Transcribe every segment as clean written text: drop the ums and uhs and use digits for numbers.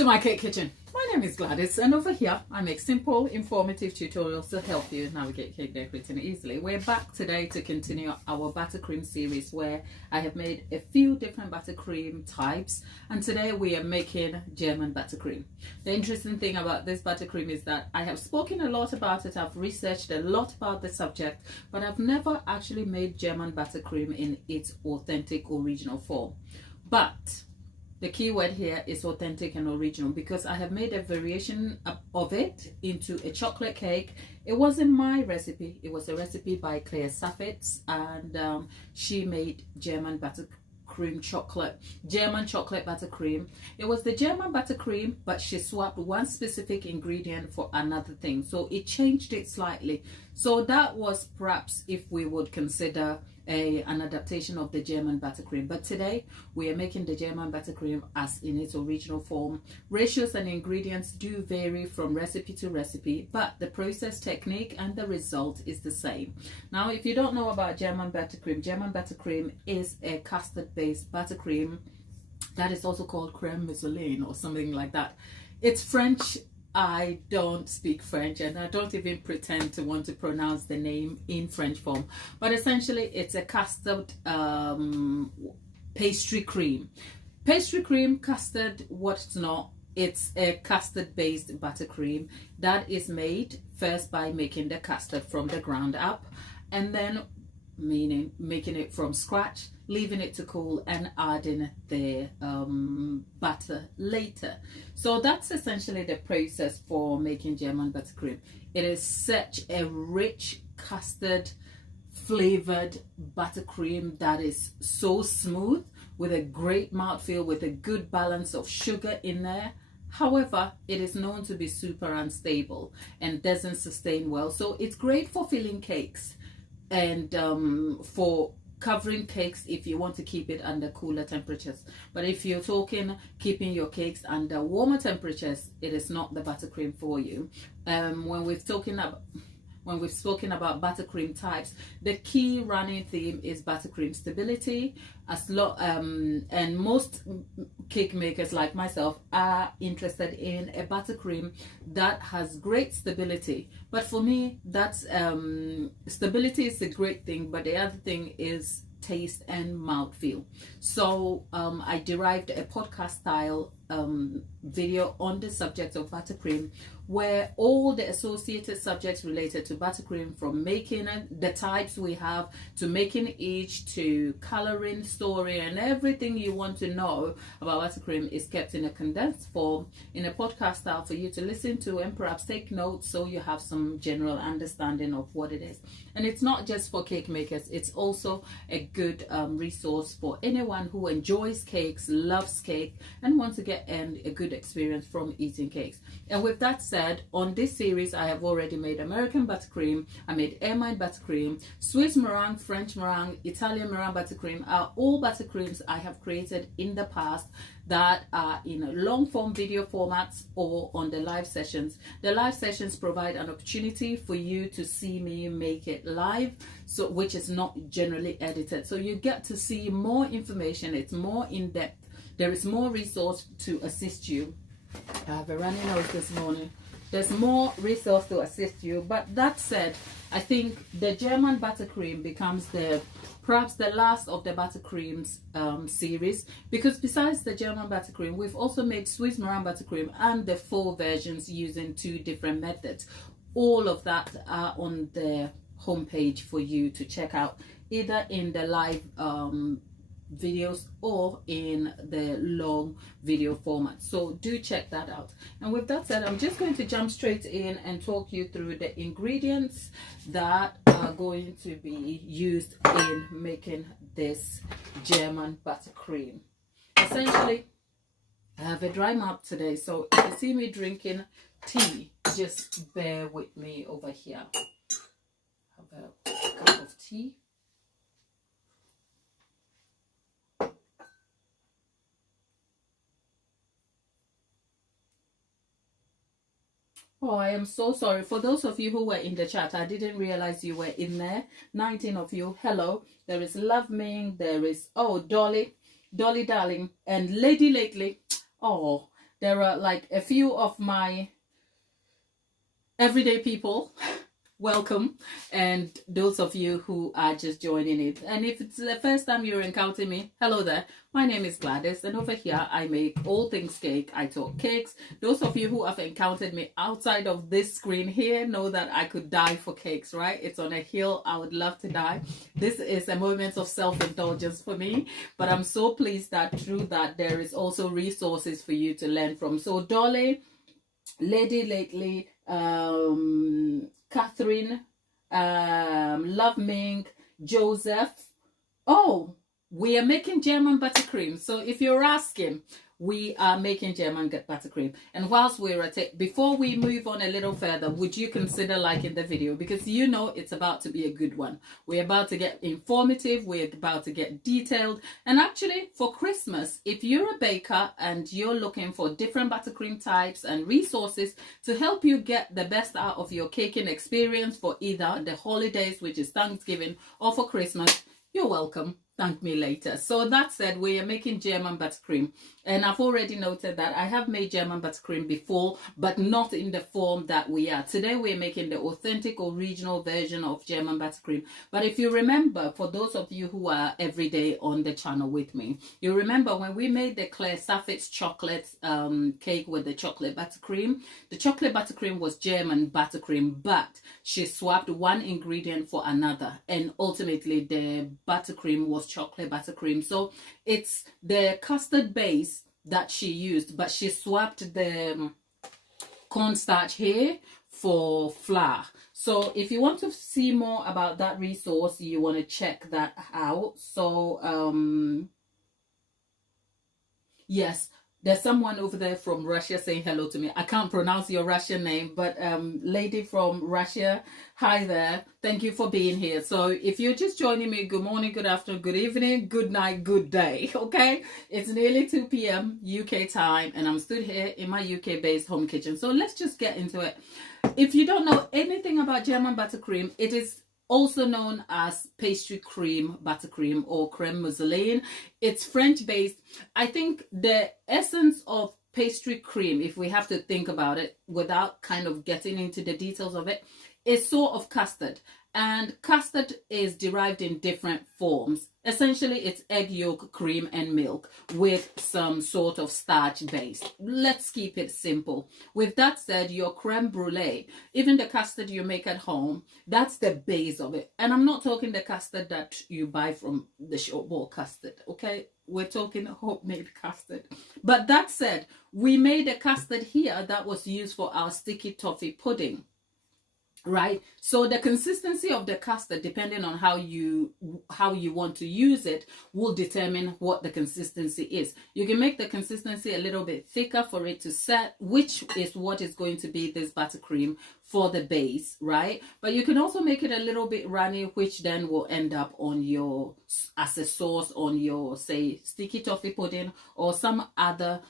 to my cake kitchen. My name is Gladys, and over here I make simple, informative tutorials to help you navigate cake decorating easily. We're back today to continue our buttercream series where I have made a few different buttercream types, and today we are making German buttercream. The interesting thing about this buttercream is that I have spoken a lot about it, I've researched a lot about the subject, but I've never actually made German buttercream in its authentic original form. But the key word here is authentic and original, because I have made a variation of it into a chocolate cake. It wasn't my recipe, it was a recipe by Claire Saffitz, and she made German chocolate buttercream. It was the German buttercream, but she swapped one specific ingredient for another thing, so it changed it slightly. So that was perhaps, if we would consider, an adaptation of the German buttercream. But today we are making the German buttercream as in its original form. Ratios and ingredients do vary from recipe to recipe, but the process, technique and the result is the same. Now, if you don't know about German buttercream is a custard based buttercream that is also called crème mousseline or something like that. It's French. I don't speak French, and I don't even pretend to want to pronounce the name in French form, but essentially it's a custard pastry cream, custard. What's not, it's a custard based buttercream that is made first by making the custard from the ground up, and then making it from scratch, leaving it to cool, and adding the butter later. So that's essentially the process for making German buttercream. It is such a rich custard flavored buttercream that is so smooth, with a great mouthfeel, with a good balance of sugar in there. However, it is known to be super unstable and doesn't sustain well, so it's great for filling cakes and for covering cakes if you want to keep it under cooler temperatures. But if you're talking keeping your cakes under warmer temperatures, it is not the buttercream for you. When we've spoken about buttercream types, the key running theme is buttercream stability. And most cake makers like myself are interested in a buttercream that has great stability. But for me, that's stability is a great thing, but the other thing is taste and mouthfeel. So I derived a podcast style video on the subject of buttercream, where all the associated subjects related to buttercream, from making it, the types we have, to making each, to coloring, story, and everything you want to know about buttercream is kept in a condensed form in a podcast style for you to listen to and perhaps take notes, so you have some general understanding of what it is. And it's not just for cake makers, it's also a good resource for anyone who enjoys cakes, loves cake, and wants to get a good experience from eating cakes. And with that said, on this series I have already made American buttercream, I made ermine buttercream, Swiss meringue, French meringue, Italian meringue buttercream are all buttercreams I have created in the past that are in long form video formats or on the live sessions. The live sessions provide an opportunity for you to see me make it live, so which is not generally edited, so you get to see more information. It's more in depth. There is more resource to assist you. I have a runny nose this morning. There's more resource to assist you. But that said, I think the German buttercream becomes perhaps the last of the buttercreams series, because besides the German buttercream, we've also made Swiss meringue buttercream and the full versions using 2 different methods. All of that are on the homepage for you to check out, either in the live videos or in the long video format, so do check that out. And with that said, I'm just going to jump straight in and talk you through the ingredients that are going to be used in making this German buttercream. Essentially, I have a dry mouth today, so if you see me drinking tea, just bear with me over here. Have a cup of tea. Oh, I am so sorry. For those of you who were in the chat, I didn't realize you were in there. 19 of you. Hello. There is Love Ming. There is, oh, Dolly darling, and Lady Lately. Oh, there are like a few of my everyday people. Welcome, and those of you who are just joining it, and if it's the first time you're encountering me, hello there. My name is Gladys, and over here I make all things cake. I talk cakes. Those of you who have encountered me outside of this screen here know that I could die for cakes, right? It's on a hill I would love to die. This is a moment of self-indulgence for me, but I'm so pleased that through that there is also resources for you to learn from. So Dolly, Lady Lately, Catherine, Love Mink, Joseph. Oh, we are making German buttercream. So if you're asking, we are making German buttercream. And whilst we're at it, before we move on a little further, would you consider liking the video? Because you know it's about to be a good one. We're about to get informative. We're about to get detailed. And actually, for Christmas, if you're a baker and you're looking for different buttercream types and resources to help you get the best out of your caking experience for either the holidays, which is Thanksgiving, or for Christmas, you're welcome. Thank me later. So that said, we are making German buttercream, and I've already noted that I have made German buttercream before, but not in the form that we are. Today we're making the authentic original version of German buttercream. But if you remember, for those of you who are every day on the channel with me, you remember when we made the Claire Saffit's chocolate cake with the chocolate buttercream. The chocolate buttercream was German buttercream, but she swapped one ingredient for another, and ultimately the buttercream was chocolate buttercream. So it's the custard base that she used, but she swapped the cornstarch here for flour. So if you want to see more about that resource, you want to check that out. So yes, there's someone over there from Russia saying hello to me. I can't pronounce your Russian name, but lady from Russia, hi there. Thank you for being here. So if you're just joining me, good morning, good afternoon, good evening, good night, good day, okay? It's nearly 2 p.m. UK time, and I'm stood here in my UK-based home kitchen. So let's just get into it. If you don't know anything about German buttercream, it is also known as pastry cream buttercream or creme mousseline. It's French based. I think the essence of pastry cream, if we have to think about it without kind of getting into the details of it, is sort of custard. And custard is derived in different forms. Essentially, it's egg yolk, cream, and milk with some sort of starch base. Let's keep it simple. With that said, your creme brulee, even the custard you make at home, that's the base of it. And I'm not talking the custard that you buy from the shop, ball custard, okay? We're talking homemade custard. But that said, we made a custard here that was used for our sticky toffee pudding. Right, so the consistency of the custard, depending on how you want to use it, will determine what the consistency is. You can make the consistency a little bit thicker for it to set, which is what is going to be this buttercream for the base, right? But you can also make it a little bit runny, which then will end up on your as a sauce on your, say, sticky toffee pudding or some other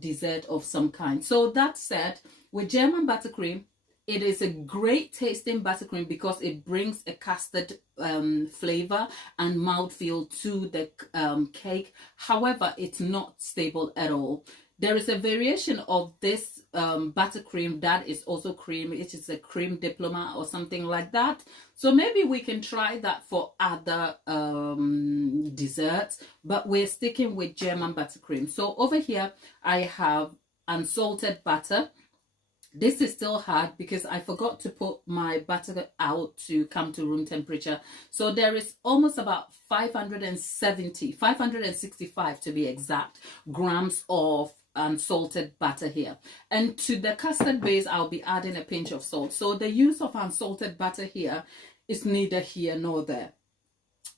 dessert of some kind. So that said, with German buttercream, it is a great tasting buttercream because it brings a custard flavor and mouthfeel to the cake. However, it's not stable at all. There is a variation of this buttercream that is also cream. It is a cream diploma or something like that. So maybe we can try that for other desserts, but we're sticking with German buttercream. So over here, I have unsalted butter. This is still hard because I forgot to put my butter out to come to room temperature. So there is almost about 565 to be exact, grams of unsalted butter here. And to the custard base, I'll be adding a pinch of salt. So the use of unsalted butter here is neither here nor there.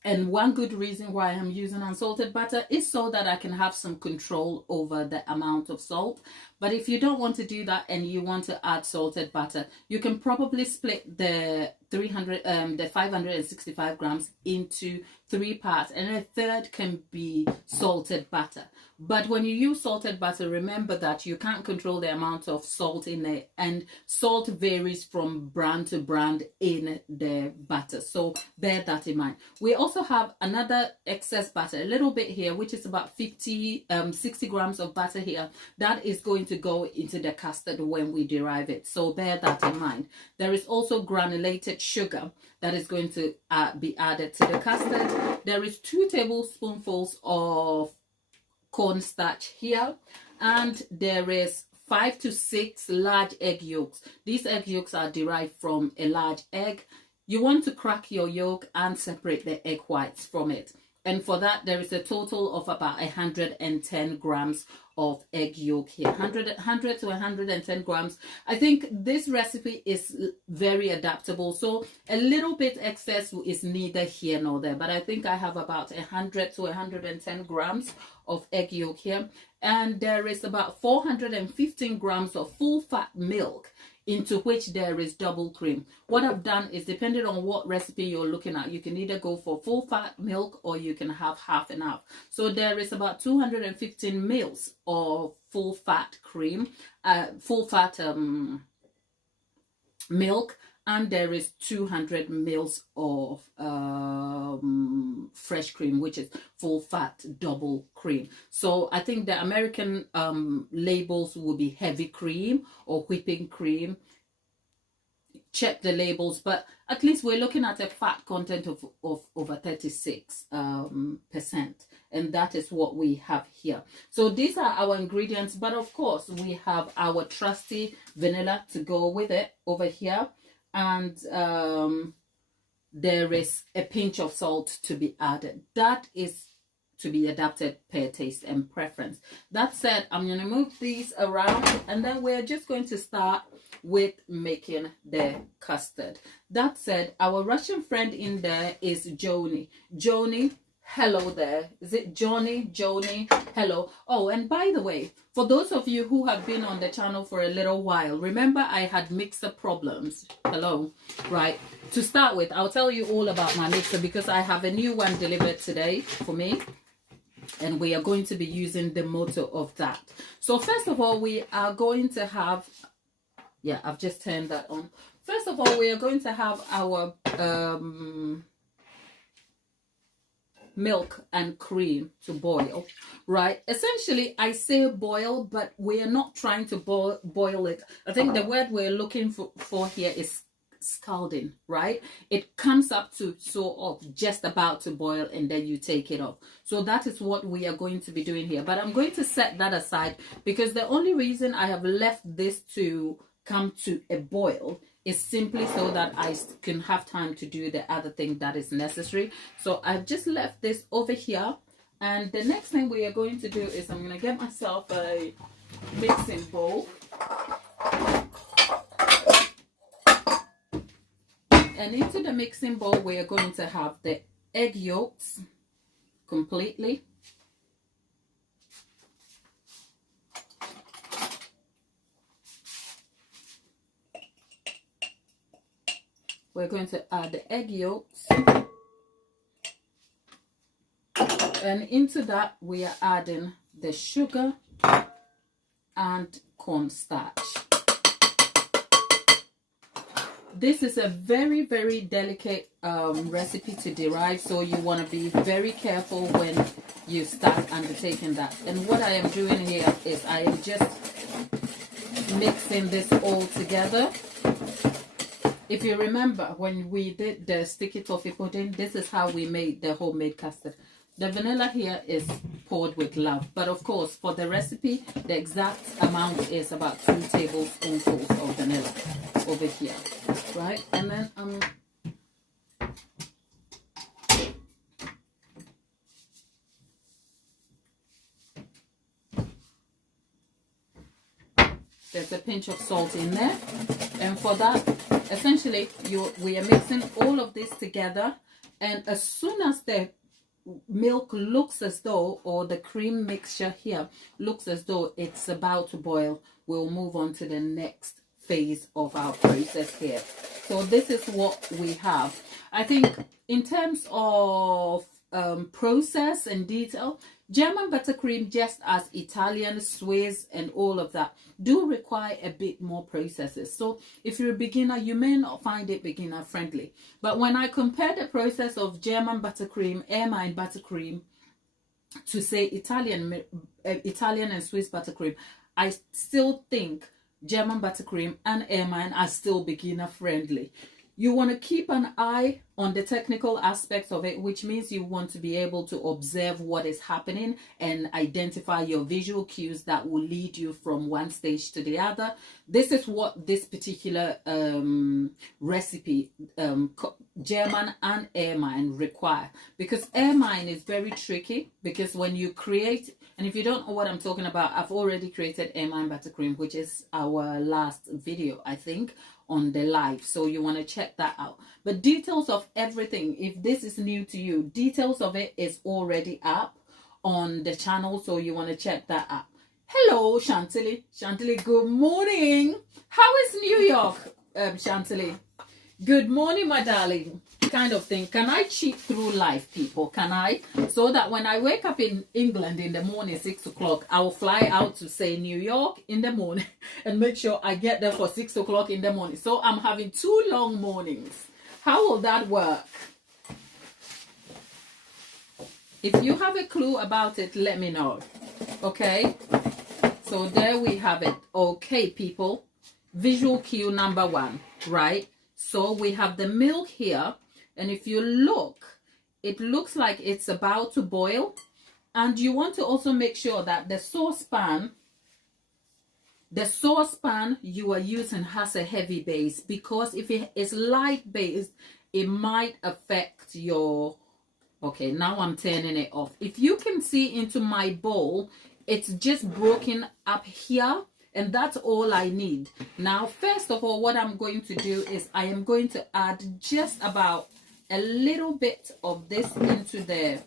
And one good reason why I'm using unsalted butter is so that I can have some control over the amount of salt. But if you don't want to do that and you want to add salted butter, you can probably split the the 565 grams into 3 parts, and a third can be salted butter. But when you use salted butter, remember that you can't control the amount of salt in it, and salt varies from brand to brand in the butter, so bear that in mind. We also have another excess butter, a little bit here, which is about 60 grams of butter here. That is going to go into the custard when we derive it, so bear that in mind. There is also granulated sugar that is going to be added to the custard. There is 2 tablespoonfuls of cornstarch here, and there is 5 to 6 large egg yolks. These egg yolks are derived from a large egg. You want to crack your yolk and separate the egg whites from it, and for that there is a total of about 110 grams of egg yolk here. 100 to 110 grams. I think this recipe is very adaptable, so a little bit excess is neither here nor there, but I think I have about 100 to 110 grams of egg yolk here, and there is about 415 grams of full fat milk, into which there is double cream. What I've done is, depending on what recipe you're looking at, you can either go for full fat milk or you can have half and half. So there is about 215 mils of full fat cream, milk, and there is 200 mils of fresh cream, which is full fat double cream. So I think the American labels will be heavy cream or whipping cream. Check the labels, but at least we're looking at a fat content of over 36%, and that is what we have here. So these are our ingredients, but of course we have our trusty vanilla to go with it over here, and there is a pinch of salt to be added. That is to be adapted per taste and preference. That said, I'm going to move these around, and then we're just going to start with making the custard. That said, our Russian friend in there is Joni. Joni, hello there. Is it Johnny? Joni, hello. Oh, and by the way, for those of you who have been on the channel for a little while, remember I had mixer problems. Hello. Right. To start with, I'll tell you all about my mixer, because I have a new one delivered today for me, and we are going to be using the motor of that. So first of all, we are going to have, yeah, I've just turned that on. First of all, we are going to have our milk and cream to boil, right? Essentially, I say boil, but we are not trying to boil it. I think the word we're looking for here is scalding, right? It comes up to sort of just about to boil, and then you take it off. So that is what we are going to be doing here, but I'm going to set that aside, because the only reason I have left this to come to a boil is simply so that I can have time to do the other thing that is necessary. So I've just left this over here, and the next thing we are going to do is I'm going to get myself a mixing bowl, and into the mixing bowl we are going to have the egg yolks completely. We're going to add the egg yolks, and into that we are adding the sugar and cornstarch. This is a very, very delicate recipe to derive, so you want to be very careful when you start undertaking that. And what I am doing here is I am just mixing this all together. If you remember when we did the sticky toffee pudding, this is how we made the homemade custard. The vanilla here is poured with love, but of course for the recipe the exact amount is about 2 tablespoonfuls of vanilla over here, right? And then there's a pinch of salt in there, and for that, essentially, we are mixing all of this together, and as soon as the milk looks as though, or the cream mixture here looks as though it's about to boil, we'll move on to the next phase of our process here. So this is what we have. I think in terms of process and detail, German buttercream, just as Italian, Swiss, and all of that, do require a bit more processes. So if you're a beginner, you may not find it beginner friendly. But when I compare the process of German buttercream, ermine buttercream, to say Italian and Swiss buttercream, I still think German buttercream and ermine are still beginner friendly. You want to keep an eye on the technical aspects of it, which means you want to be able to observe what is happening and identify your visual cues that will lead you from one stage to the other. This is what this particular recipe, German and ermine, require, because ermine is very tricky, because when you create, and if you don't know what I'm talking about, I've already created ermine buttercream, which is our last video, I think, on the live, so you want to check that out. But details of everything, if this is new to you, details of it is already up on the channel, so you want to check that out. Hello, Chantilly. Chantilly, good morning. How is New York, Chantilly? Good morning, my darling. Kind of thing. Can I cheat through life, people? Can I? So that when I wake up in England in the morning, 6 o'clock, I will fly out to, say, New York in the morning and make sure I get there for 6 o'clock in the morning. So I'm having 2 long mornings. How will that work? If you have a clue about it, let me know. Okay? So there we have it. Okay, people. Visual cue number 1, right? So we have the milk here. And if you look, it looks like it's about to boil. And you want to also make sure that the saucepan you are using has a heavy base, because if it is light based, it might affect your... Okay, now I'm turning it off. If you can see into my bowl, it's just broken up here. And that's all I need. Now, first of all, what I'm going to do is I am going to add just about a little bit of this into the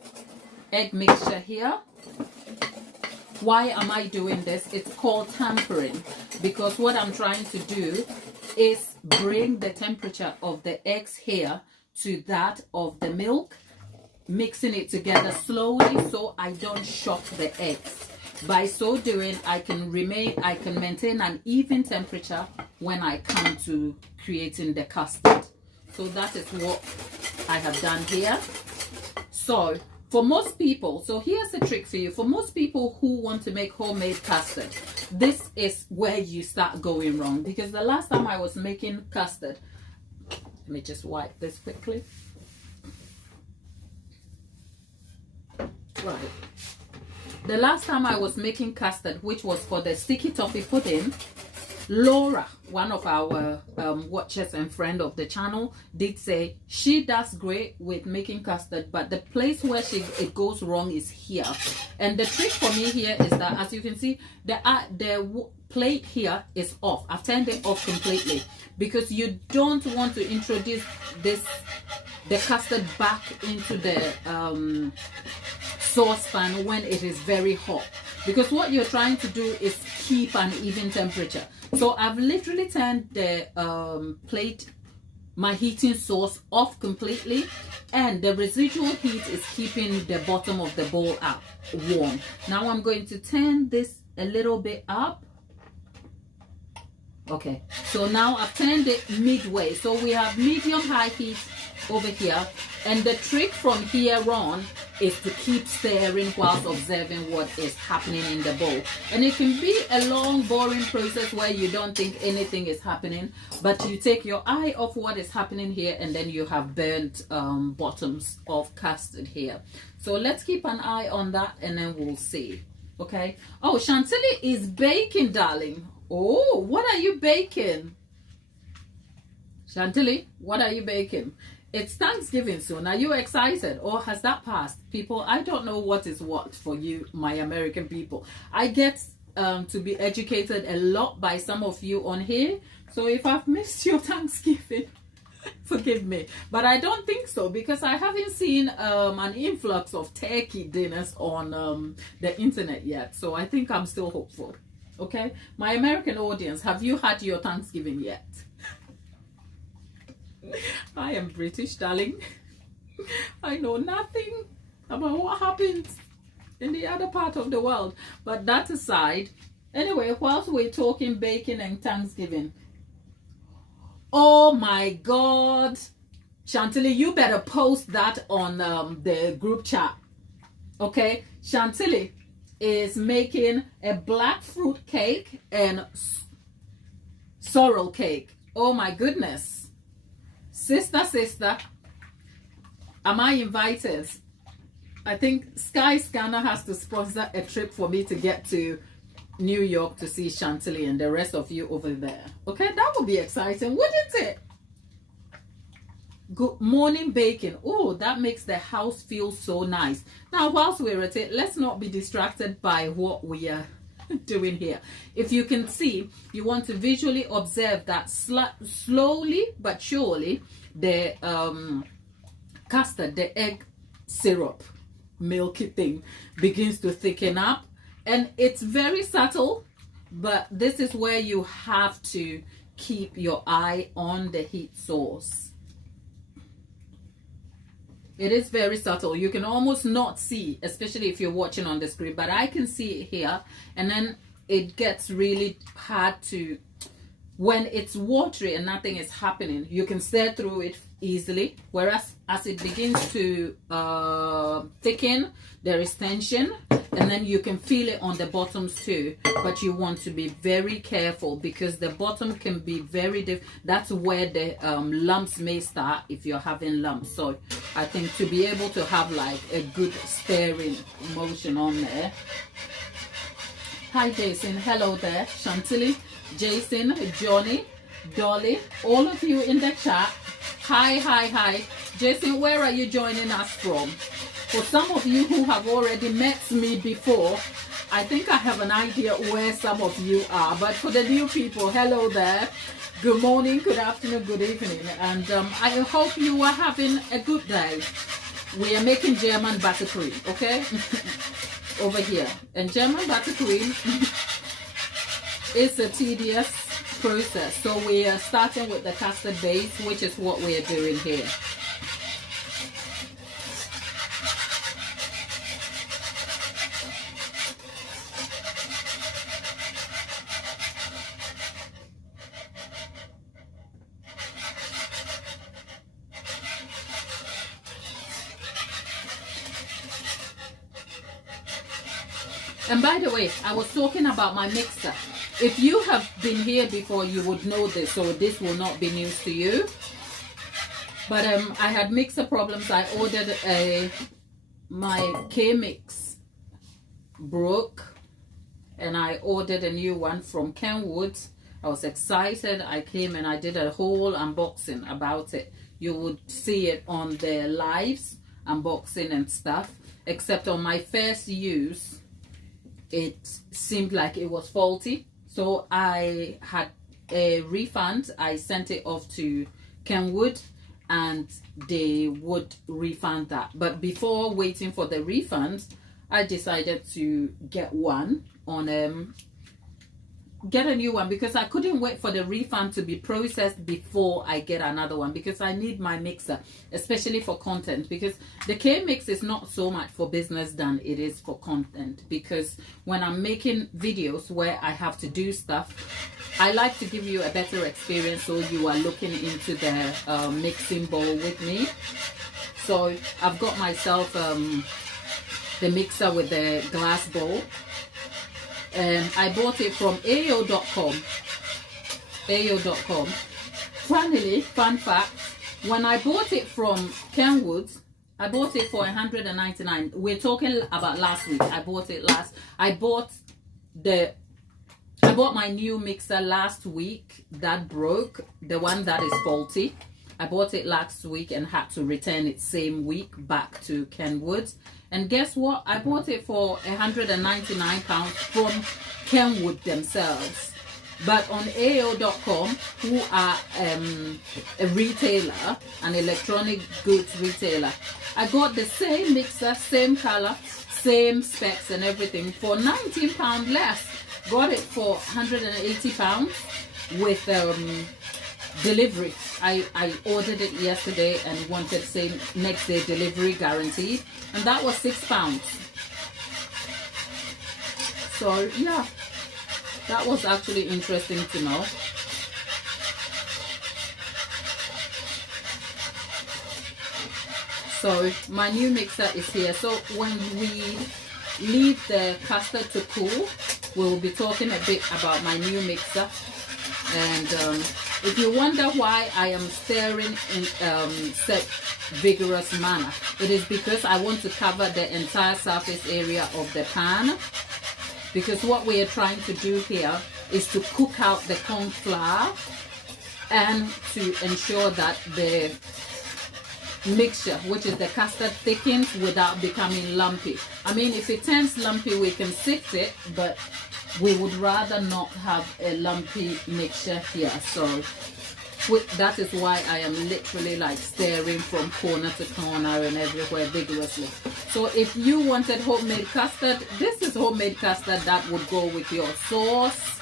egg mixture here. Why am I doing this? It's called tampering, because what I'm trying to do is bring the temperature of the eggs here to that of the milk, mixing it together slowly so I don't shock the eggs. By so doing, I can maintain an even temperature when I come to creating the custard. So that is what I have done here. So for most people, so here's a trick for you. For most people who want to make homemade custard, this is where you start going wrong. Because the last time I was making custard, let me just wipe this quickly. Right. The last time I was making custard, which was for the sticky toffee pudding, Laura, one of our watchers and friend of the channel, did say she does great with making custard, but the place where it goes wrong is here. And the trick for me here is that, as you can see, the plate here is off. I've turned it off completely, because you don't want to introduce the custard back into the saucepan when it is very hot, because what you're trying to do is keep an even temperature. So I've literally turned the plate, my heating source, off completely, and the residual heat is keeping the bottom of the bowl up warm. Now I'm going to turn this a little bit up. Okay, so now I've turned it midway, so we have medium high heat over here, and the trick from here on is to keep stirring whilst observing what is happening in the bowl. And it can be a long, boring process where you don't think anything is happening, but you take your eye off what is happening here, and then you have burnt bottoms of custard here. So let's keep an eye on that, and then we'll see. Okay. Oh, Chantilly is baking, darling. Oh, what are you baking? Chantilly, what are you baking? It's Thanksgiving soon. Are you excited, or has that passed? People, I don't know what is what for you, my American people. I get to be educated a lot by some of you on here. So if I've missed your Thanksgiving, forgive me. But I don't think so, because I haven't seen an influx of turkey dinners on the internet yet. So I think I'm still hopeful. Okay, my American audience, have you had your Thanksgiving yet? I am British, darling. I know nothing about what happens in the other part of the world. But that aside, anyway, whilst we're talking baking and Thanksgiving, oh my God, Chantilly, you better post that on the group chat. Okay, Chantilly is making a black fruit cake and sorrel cake. Oh my goodness. Sister, am I invited? I think Skyscanner has to sponsor a trip for me to get to New York to see Chantilly and the rest of you over there. Okay, that would be exciting, wouldn't it? Good morning baking. Oh, that makes the house feel so nice. Now, whilst we're at it, let's not be distracted by what we are doing here. If you can see, you want to visually observe that slowly but surely the custard, the egg syrup, milky thing, begins to thicken up. And it's very subtle, but this is where you have to keep your eye on the heat source. It is very subtle. You can almost not see, especially if you're watching on the screen, but I can see it here. And then it gets really hard to, when it's watery and nothing is happening, you can stir through it easily. Whereas as it begins to thicken, there is tension, and then you can feel it on the bottoms too. But you want to be very careful because the bottom can be very that's where the lumps may start if you're having lumps. So I think to be able to have like a good stirring motion on there. Hi Jason, hello there. Chantilly, Jason, Johnny, Dolly, all of you in the chat. Hi. Jason, where are you joining us from? For some of you who have already met me before, I think I have an idea where some of you are. But for the new people, hello there. Good morning, good afternoon, good evening. And I hope you are having a good day. We are making German buttercream, okay? Over here. And German buttercream is a tedious process. So we are starting with the custard base, which is what we are doing here. And by the way, I was talking about my mixer. If you have been here before, you would know this, so this will not be news to you. But I had mixer problems. I ordered my K-Mix broke, and I ordered a new one from Kenwood. I was excited. I came and I did a whole unboxing about it. You would see it on the lives, unboxing and stuff. Except on my first use, it seemed like it was faulty. So I had a refund. I sent it off to Kenwood and they would refund that. But before waiting for the refund, I decided to get one on get a new one because I couldn't wait for the refund to be processed before I get another one, because I need my mixer, especially for content, because the K-Mix is not so much for business than it is for content. Because when I'm making videos where I have to do stuff, I like to give you a better experience, so you are looking into the mixing bowl with me. So I've got myself the mixer with the glass bowl. I bought it from AO.com. Funnily, fun fact, when I bought it from Kenwood, I bought it for $199. We're talking about last week. I bought my new mixer last week that broke, the one that is faulty. I bought it last week and had to return it same week back to Kenwood. And guess what? I bought it for £199 from Kenwood themselves. But on AO.com, who are a retailer, an electronic goods retailer, I got the same mixer, same color, same specs and everything for £19 less. Got it for £180 with delivery. I ordered it yesterday and wanted same next day delivery guaranteed, and that was £6. So yeah, that was actually interesting to know. So my new mixer is here. So when we leave the custard to cool, we will be talking a bit about my new mixer. And if you wonder why I am stirring in such vigorous manner, it is because I want to cover the entire surface area of the pan. Because what we are trying to do here is to cook out the corn flour and to ensure that the mixture, which is the custard, thickens without becoming lumpy. I mean, if it turns lumpy, we can sift it, but we would rather not have a lumpy mixture here. So that is why I am literally like stirring from corner to corner and everywhere vigorously. So if you wanted homemade custard, this is homemade custard that would go with your sauce,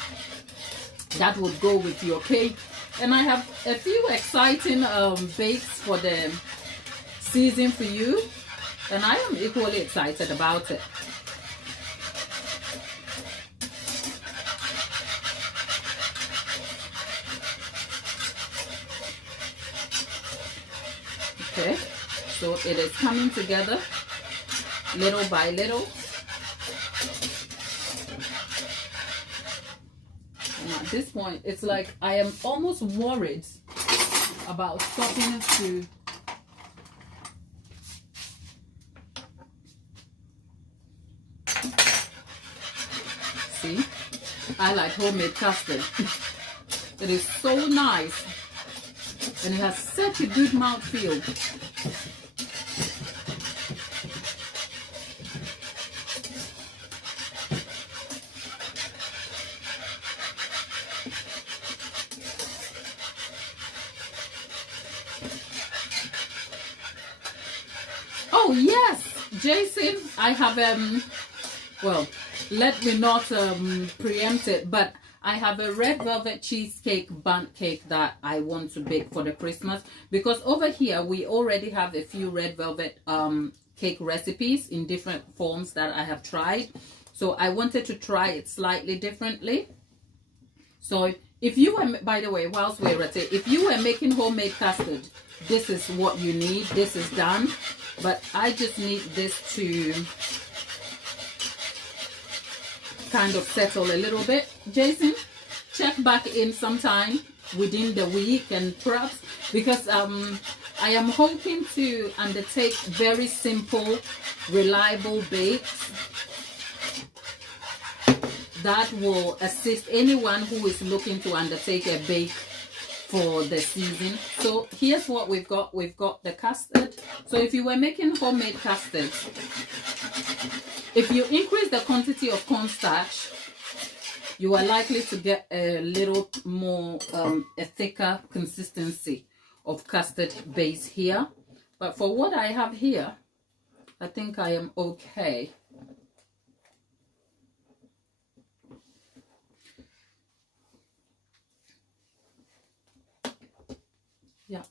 that would go with your cake. And I have a few exciting bakes for the season for you, and I am equally excited about it. Okay, so it is coming together little by little. And at this point, it's like I am almost worried about stopping it to see. I like homemade custard. It is so nice and it has such a good mouthfeel. Oh yes, Jason, I have well, let me not preempt it, but I have a red velvet cheesecake bundt cake that I want to bake for the Christmas, because over here we already have a few red velvet cake recipes in different forms that I have tried. So I wanted to try it slightly differently. So if you were, by the way, whilst we're at it, if you were making homemade custard, this is what you need. This is done, but I just need this to kind of settle a little bit. Jason, check back in sometime within the week, and perhaps, because I am hoping to undertake very simple, reliable bakes that will assist anyone who is looking to undertake a bake for the season. So here's what we've got. We've got the custard. So if you were making homemade custard, if you increase the quantity of cornstarch, you are likely to get a little more, a thicker consistency of custard base here. But for what I have here, I think I am okay. Yeah.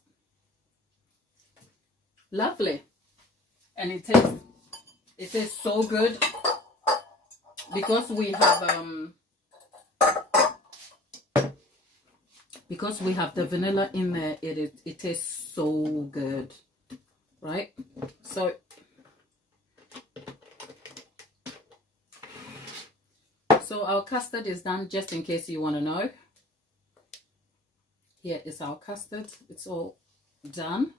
Lovely. And it is so good because we have the vanilla in there. It is so good, right? So our custard is done, just in case you want to know. Here is our custard. It's all done.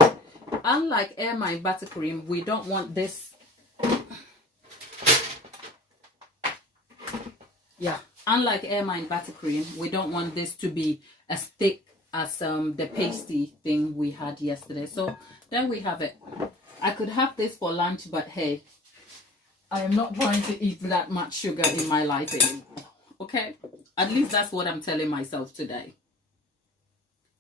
Unlike Ermine Buttercream, we don't want this. Yeah, unlike Ermine Buttercream, we don't want this to be as thick as the pasty thing we had yesterday. So there we have it. I could have this for lunch, but hey, I am not trying to eat that much sugar in my life anymore. Okay, at least that's what I'm telling myself today.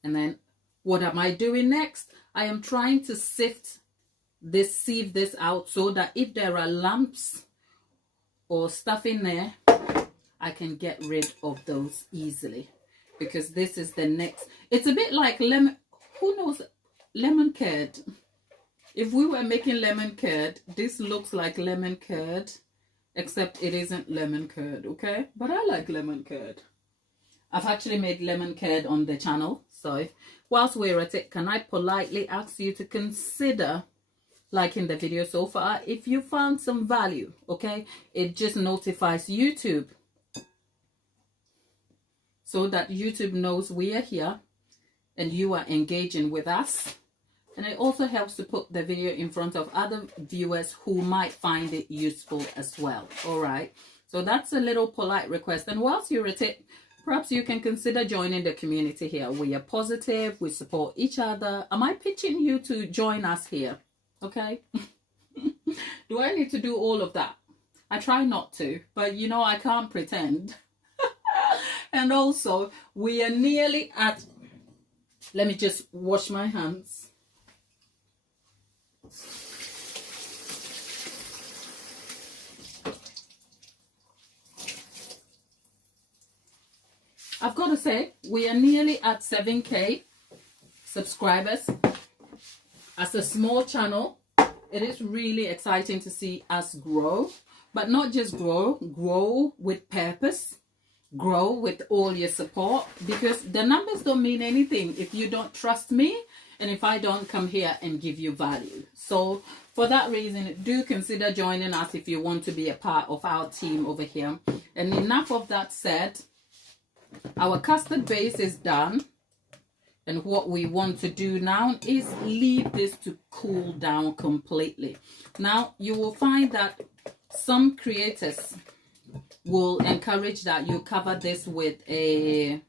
And then what am I doing next? I am trying to sieve this out so that if there are lumps or stuff in there, I can get rid of those easily. because this is the next. It's a bit like lemon, who knows, lemon curd. If we were making lemon curd, this looks like lemon curd, except it isn't lemon curd, okay? But I like lemon curd. I've actually made lemon curd on the channel. So whilst we're at it, can I politely ask you to consider liking the video so far if you found some value, okay? It just notifies YouTube so that YouTube knows we are here and you are engaging with us. And it also helps to put the video in front of other viewers who might find it useful as well. All right, so that's a little polite request. And whilst you're at it, perhaps you can consider joining the community here. We are positive, we support each other. Am I pitching you to join us here? Okay. Do I need to do all of that? I try not to, but you know, I can't pretend. And also, we are nearly at, let me just wash my hands. I've got to say, we are nearly at 7K subscribers. As a small channel, it is really exciting to see us grow, but not just grow with purpose, grow with all your support, because the numbers don't mean anything if you don't trust me and if I don't come here and give you value. So for that reason, do consider joining us if you want to be a part of our team over here. And enough of that said, our custard base is done. And what we want to do now is leave this to cool down completely. Now, you will find that some creators will encourage that you cover this with a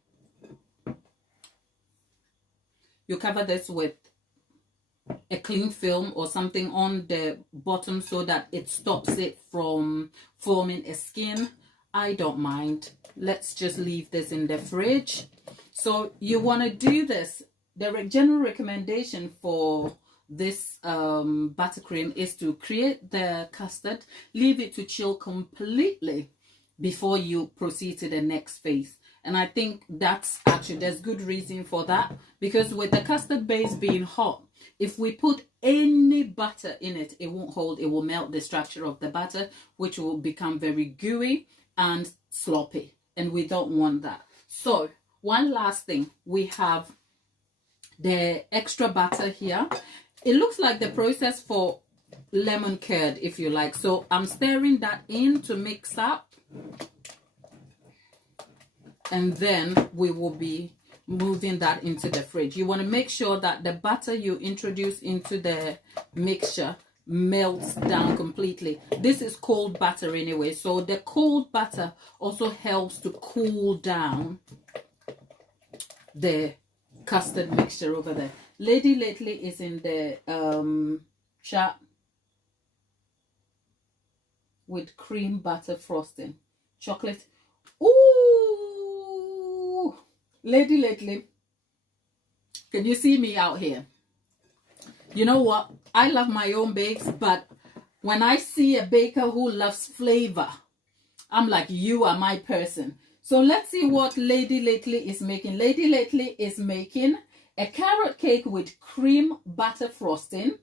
cling film or something on the bottom so that it stops it from forming a skin. I don't mind. Let's just leave this in the fridge. So you want to do this. The general recommendation for this buttercream is to create the custard, leave it to chill completely before you proceed to the next phase. And I think that's actually, there's good reason for that, because with the custard base being hot, if we put any butter in it, it won't hold, it will melt the structure of the butter, which will become very gooey and sloppy, and we don't want that. So one last thing, we have the extra butter here. It looks like the process for lemon curd, if you like. So I'm stirring that in to mix up, and then we will be moving that into the fridge. You want to make sure that the butter you introduce into the mixture melts down completely. This is cold butter anyway, so the cold butter also helps to cool down the custard mixture over there. Lady Lately is in the chat with cream butter frosting, chocolate. Ooh, Lady Lately, can you see me out here? You know what? I love my own bakes, but when I see a baker who loves flavor, I'm like, you are my person. So let's see what Lady Lately is making. Lady Lately is making a carrot cake with cream butter frosting,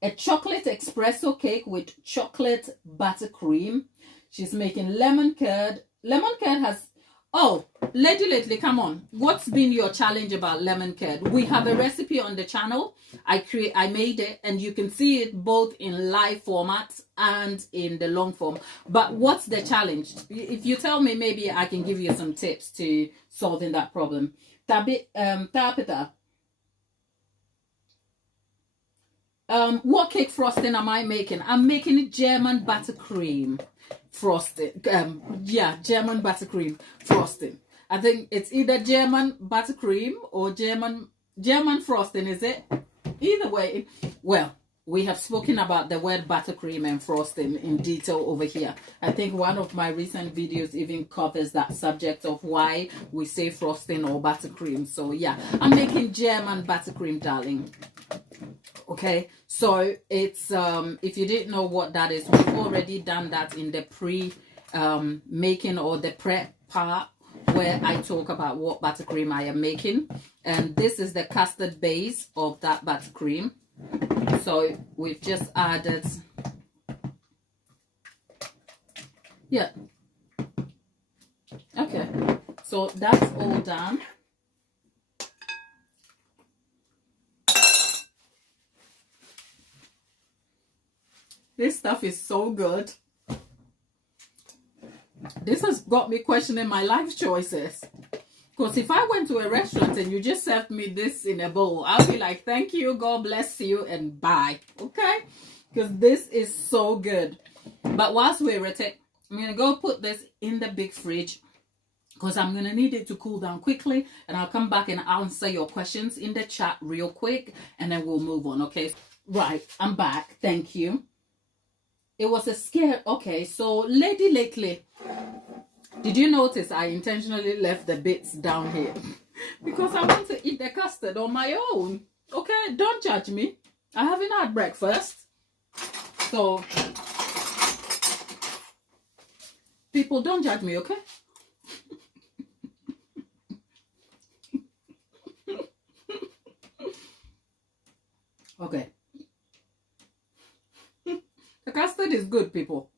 a chocolate espresso cake with chocolate buttercream. She's making lemon curd. Lemon curd has, oh, Lady Lately, come on. What's been your challenge about lemon curd? We have a recipe on the channel. I made it, and you can see it both in live format and in the long form. But what's the challenge? If you tell me, maybe I can give you some tips to solving that problem. Tapita, what cake frosting am I making? I'm making German buttercream frosting. German buttercream frosting. I think it's either German buttercream or German frosting, is it? Either way, well, we have spoken about the word buttercream and frosting in detail over here. I think one of my recent videos even covers that subject of why we say frosting or buttercream. So yeah, I'm making German buttercream, darling. Okay, so it's if you didn't know what that is, we've already done that in the pre making or the prep part, where I talk about what buttercream I am making. And this is the custard base of that buttercream. So we've just added, yeah, okay, so that's all done. This stuff is so good. This has got me questioning my life choices. Because if I went to a restaurant and you just served me this in a bowl, I'll be like, thank you, God bless you, and bye. Okay? Because this is so good. But whilst we're at it, I'm going to go put this in the big fridge because I'm going to need it to cool down quickly. And I'll come back and answer your questions in the chat real quick. And then we'll move on, okay? Right, I'm back. Thank you. It was a scare. Okay, so Lady Lately, did you notice I intentionally left the bits down here? Because I want to eat the custard on my own. Okay, don't judge me. I haven't had breakfast. So, people, don't judge me, okay? Okay. The custard is good, people.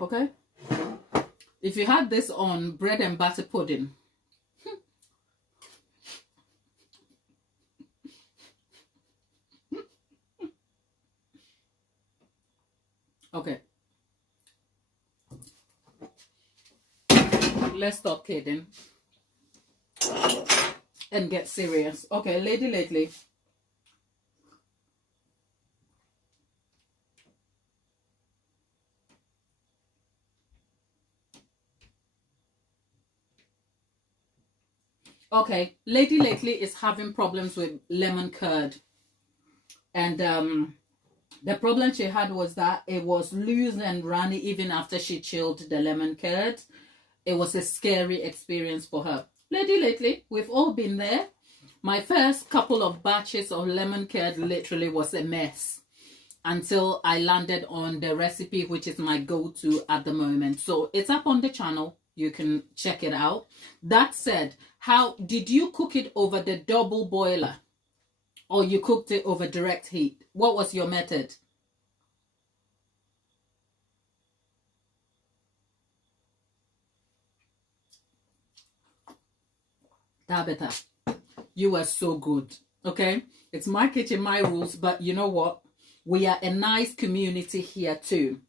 Okay? If you had this on bread and butter pudding, okay. Let's stop kidding and get serious. Okay, Lady Lately. Okay, Lady Lately is having problems with lemon curd. And the problem she had was that it was loose and runny even after she chilled the lemon curd. It was a scary experience for her. Lady Lately, we've all been there. My first couple of batches of lemon curd literally was a mess until I landed on the recipe, which is my go-to at the moment. So it's up on the channel. You can check it out. That said, how did you cook it over the double boiler? Or you cooked it over direct heat? What was your method? Tabitha, you are so good. Okay? It's my kitchen, my rules. But you know what? We are a nice community here too.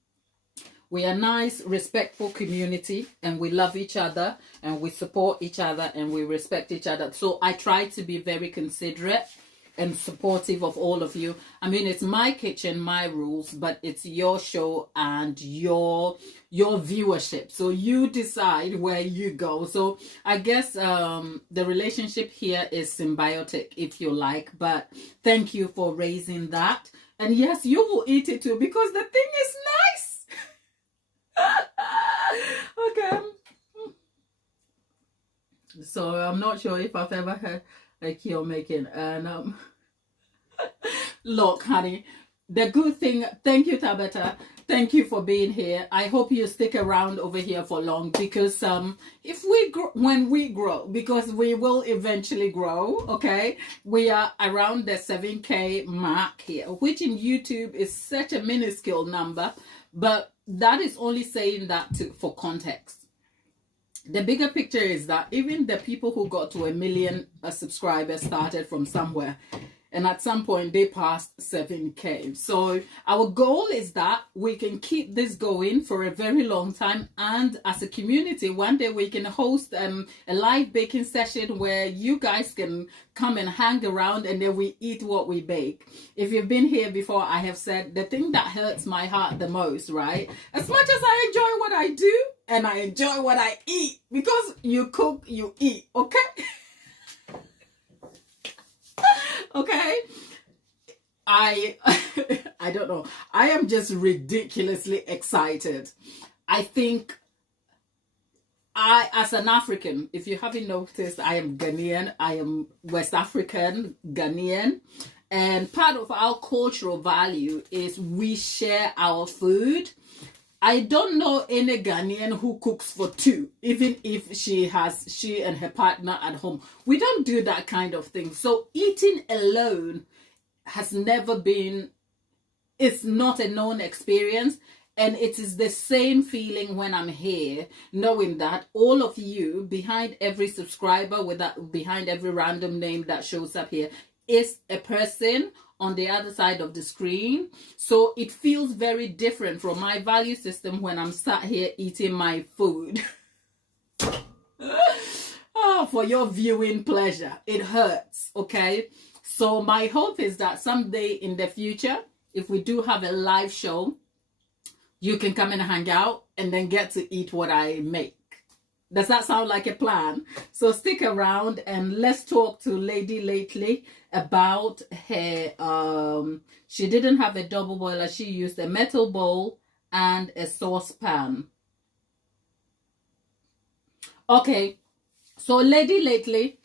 We are a nice, respectful community, and we love each other, and we support each other, and we respect each other. So I try to be very considerate and supportive of all of you. I mean, it's my kitchen, my rules, but it's your show and your viewership. So you decide where you go. So I guess the relationship here is symbiotic, if you like. But thank you for raising that. And yes, you will eat it too, because the thing is nice. Okay. So I'm not sure if I've ever heard a keel making. And look, honey, the good thing, thank you, Tabitha. Thank you for being here. I hope you stick around over here for long, because if we grow, when we grow, because we will eventually grow, okay, we are around the 7K mark here, which in YouTube is such a minuscule number, but that is only saying that for context. The bigger picture is that even the people who got to 1 million subscribers started from somewhere, and at some point they passed 7K. So our goal is that we can keep this going for a very long time, and as a community, one day we can host a live baking session where you guys can come and hang around, and then we eat what we bake. If you've been here before, I have said the thing that hurts my heart the most, right? As much as I enjoy what I do and I enjoy what I eat, because you cook, you eat, okay? Okay, I don't know. I am just ridiculously excited. I think as an African, if you haven't noticed, I am Ghanaian. I am West African, Ghanaian. And part of our cultural value is we share our food. I don't know any Ghanaian who cooks for two, even if she and her partner at home. We don't do that kind of thing. So eating alone has never been, it's not a known experience. And it is the same feeling when I'm here, knowing that all of you, behind every subscriber, behind every random name that shows up here, is a person on the other side of the screen. So it feels very different from my value system when I'm sat here eating my food. For your viewing pleasure. It hurts, okay? So my hope is that someday in the future, if we do have a live show, you can come and hang out and then get to eat what I make. Does that sound like a plan? So stick around and let's talk to Lady Lately about her, she didn't have a double boiler. She used a metal bowl and a saucepan. Okay, so Lady Lately,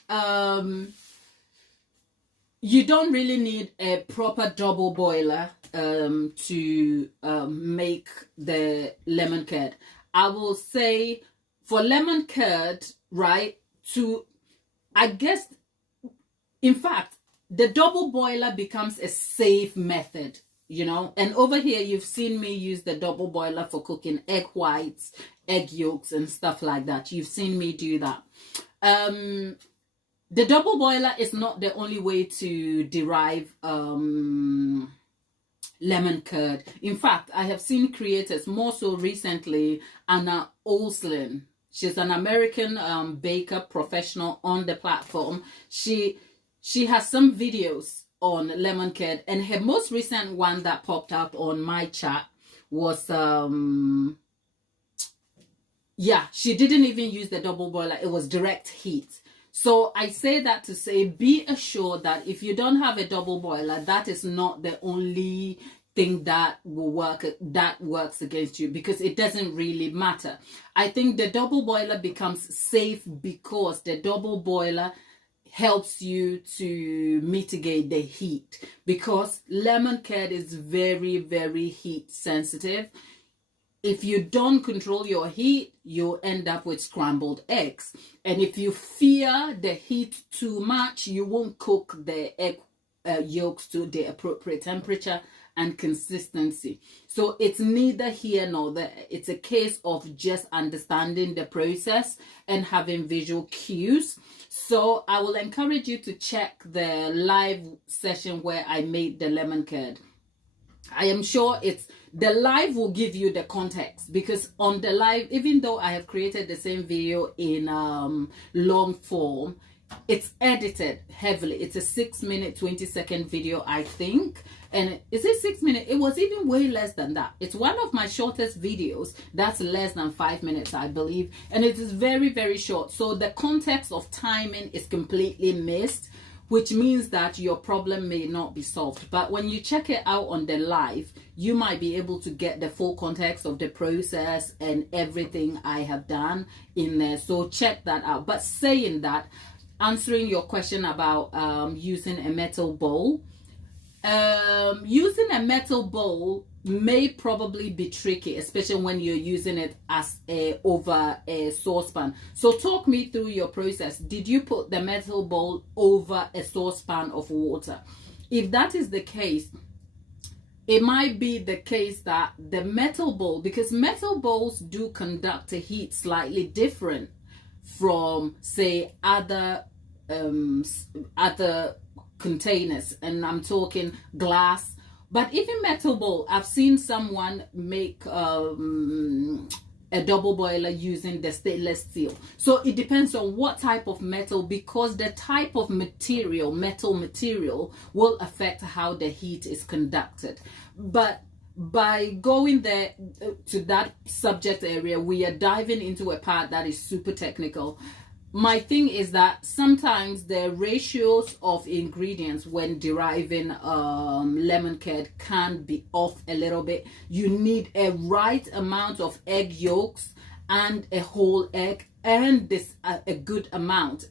you don't really need a proper double boiler to make the lemon curd. I will say for lemon curd, right, I guess, in fact, the double boiler becomes a safe method, you know. And over here, you've seen me use the double boiler for cooking egg whites, egg yolks, and stuff like that. You've seen me do that. The double boiler is not the only way to derive lemon curd. In fact, I have seen creators, more so recently, Anna Olslin. She's an American baker professional on the platform. She has some videos on lemon curd, and her most recent one that popped up on my chat was she didn't even use the double boiler. It was direct heat. So I say that to say, be assured that if you don't have a double boiler, that is not the only thing that will work, that works against you, because it doesn't really matter. I think the double boiler becomes safe because the double boiler helps you to mitigate the heat, because lemon curd is very, very heat sensitive. If you don't control your heat, you'll end up with scrambled eggs. And if you fear the heat too much, you won't cook the egg yolks to the appropriate temperature and consistency. So it's neither here nor there. It's a case of just understanding the process and having visual cues. So I will encourage you to check the live session where I made the lemon curd. I am sure the live will give you the context, because on the live, even though I have created the same video in long form, it's edited heavily. It's a 6-minute 20-second video, I think. And is it 6 minutes? It was even way less than that. It's one of my shortest videos that's less than 5 minutes, I believe, and it is very, very short. So the context of timing is completely missed, which means that your problem may not be solved. But when you check it out on the live, you might be able to get the full context of the process and everything I have done in there. So check that out. But saying that, answering your question about using a metal bowl, using a metal bowl may probably be tricky, especially when you're using it as over a saucepan. So talk me through your process. Did you put the metal bowl over a saucepan of water? If that is the case, it might be the case that the metal bowl, because metal bowls do conduct a heat slightly different from, say, other containers, and I'm talking glass. But even metal bowl, I've seen someone make a double boiler using the stainless steel. So it depends on what type of metal, because the type of material, metal material, will affect how the heat is conducted. But by going there to that subject area, we are diving into a part that is super technical. My thing is that sometimes the ratios of ingredients when deriving lemon curd can be off a little bit. You need a right amount of egg yolks and a whole egg, and this a good amount,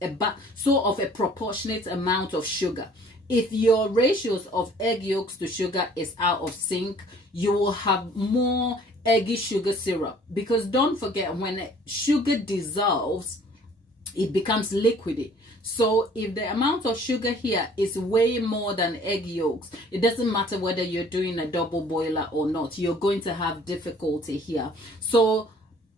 sort of a proportionate amount of sugar. If your ratios of egg yolks to sugar is out of sync, you will have more eggy sugar syrup, because don't forget, when sugar dissolves, it becomes liquidy. So if the amount of sugar here is way more than egg yolks, it doesn't matter whether you're doing a double boiler or not, you're going to have difficulty here. So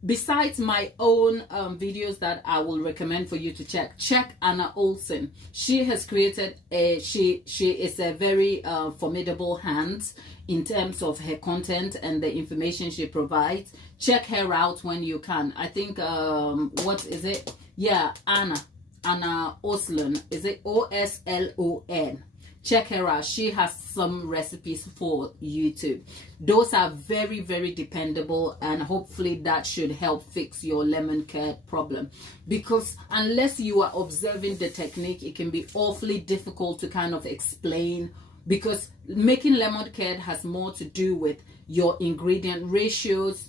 besides my own videos that I will recommend for you to check Anna Olsen. She has created she is a very formidable hand in terms of her content and the information she provides. Check her out when you can. I think what is it? Yeah, Anna Oslon. Is it Oslon? Check her out. She has some recipes for YouTube. Those are very, very dependable, and hopefully that should help fix your lemon curd problem. Because unless you are observing the technique, it can be awfully difficult to kind of explain, because making lemon curd has more to do with your ingredient ratios,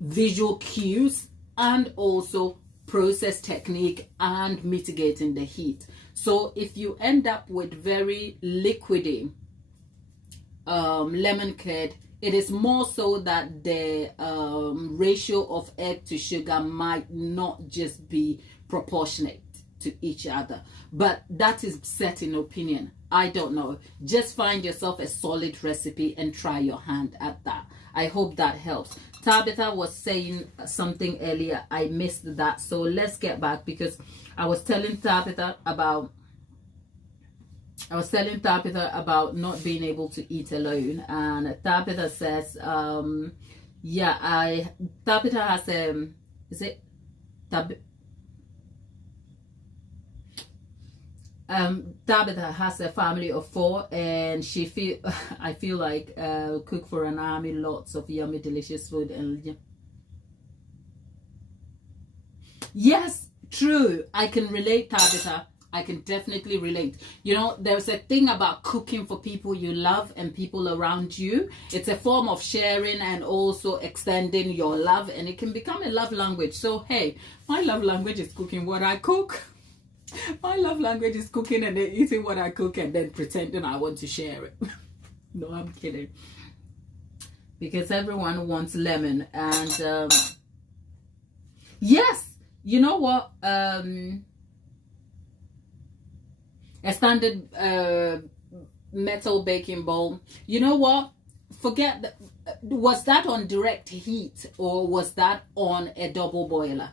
visual cues, and also process technique and mitigating the heat. So if you end up with very liquidy lemon curd, it is more so that the ratio of egg to sugar might not just be proportionate to each other, but that is set in opinion. I don't know. Just find yourself a solid recipe and try your hand at that. I hope that helps. Tabitha was saying something earlier. I missed that. So let's get back, because I was telling Tabitha about not being able to eat alone, and Tabitha says yeah, Tabitha has is it Tabitha has a family of 4, and she I feel like cook for an army, lots of yummy delicious food. And yes, true, I can relate, Tabitha. I can definitely relate. You know, there's a thing about cooking for people you love and people around you. It's a form of sharing and also extending your love, and it can become a love language. So hey, my love language is cooking what I cook. My love language is cooking and then eating what I cook and then pretending I want to share it. No, I'm kidding. Because everyone wants lemon. And yes, you know what? A standard metal baking bowl. You know what? Forget that. Was that on direct heat or was that on a double boiler?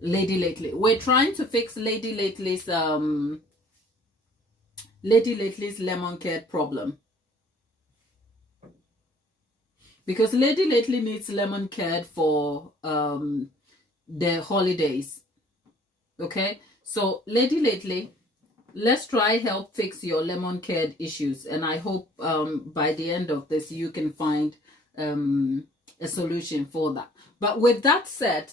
Lady Lately, we're trying to fix Lady Lately's lemon curd problem, because Lady Lately needs lemon curd for the holidays. Okay, so Lady Lately, let's try help fix your lemon curd issues, and I hope by the end of this you can find a solution for that. But with that said,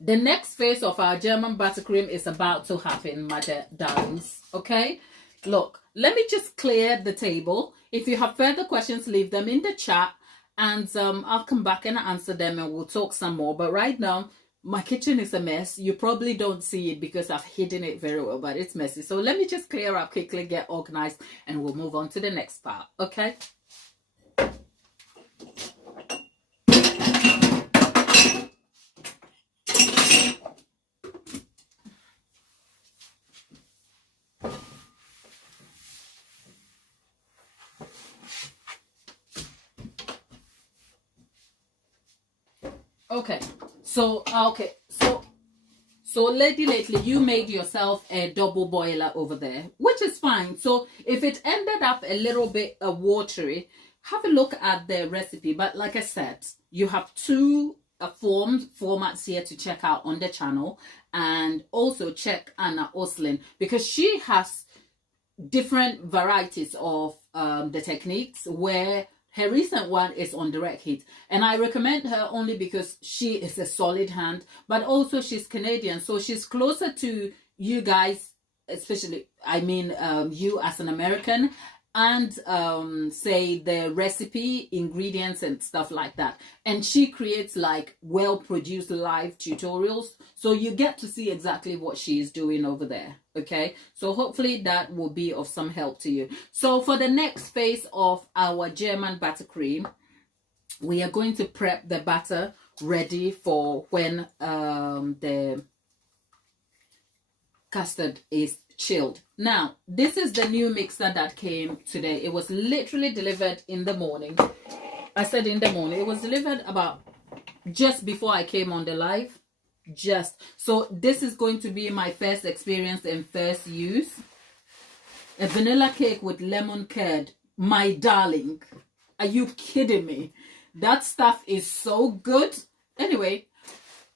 the next phase of our German buttercream is about to happen, my darlings. Okay, look, let me just clear the table. If you have further questions, leave them in the chat, and I'll come back and answer them, and we'll talk some more. But right now, my kitchen is a mess. You probably don't see it because I've hidden it very well, but it's messy. So let me just clear up quickly, get organized, and we'll move on to the next part. Okay. So Lady Lately, you made yourself a double boiler over there, which is fine. So if it ended up a little bit watery, have a look at the recipe. But like I said, you have 2 formats here to check out on the channel, and also check Anna Oslin, because she has different varieties of the techniques, where her recent one is on direct heat, and I recommend her only because she is a solid hand, but also she's Canadian, so she's closer to you guys, especially, I mean, you as an American, and say the recipe, ingredients and stuff like that. And she creates like well-produced live tutorials, so you get to see exactly what she is doing over there. Okay, so hopefully that will be of some help to you. So for the next phase of our German buttercream, we are going to prep the batter ready for when the custard is chilled. Now, this is the new mixer that came today. It was literally delivered in the morning. I said in the morning. It was delivered about just before I came on the live. So this is going to be my first experience and first use. A vanilla cake with lemon curd, my darling. Are you kidding me? That stuff is so good. Anyway,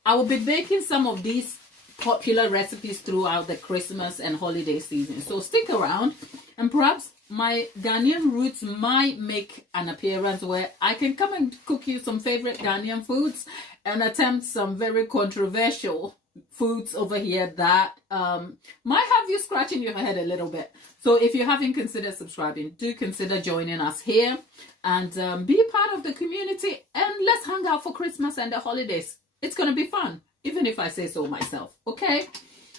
I will be baking some of these popular recipes throughout the Christmas and holiday season. So stick around, and perhaps my Ghanaian roots might make an appearance where I can come and cook you some favorite Ghanaian foods and attempt some very controversial foods over here that might have you scratching your head a little bit. So if you haven't considered subscribing, do consider joining us here and be part of the community, and let's hang out for Christmas and the holidays. It's going to be fun, even if I say so myself. Okay,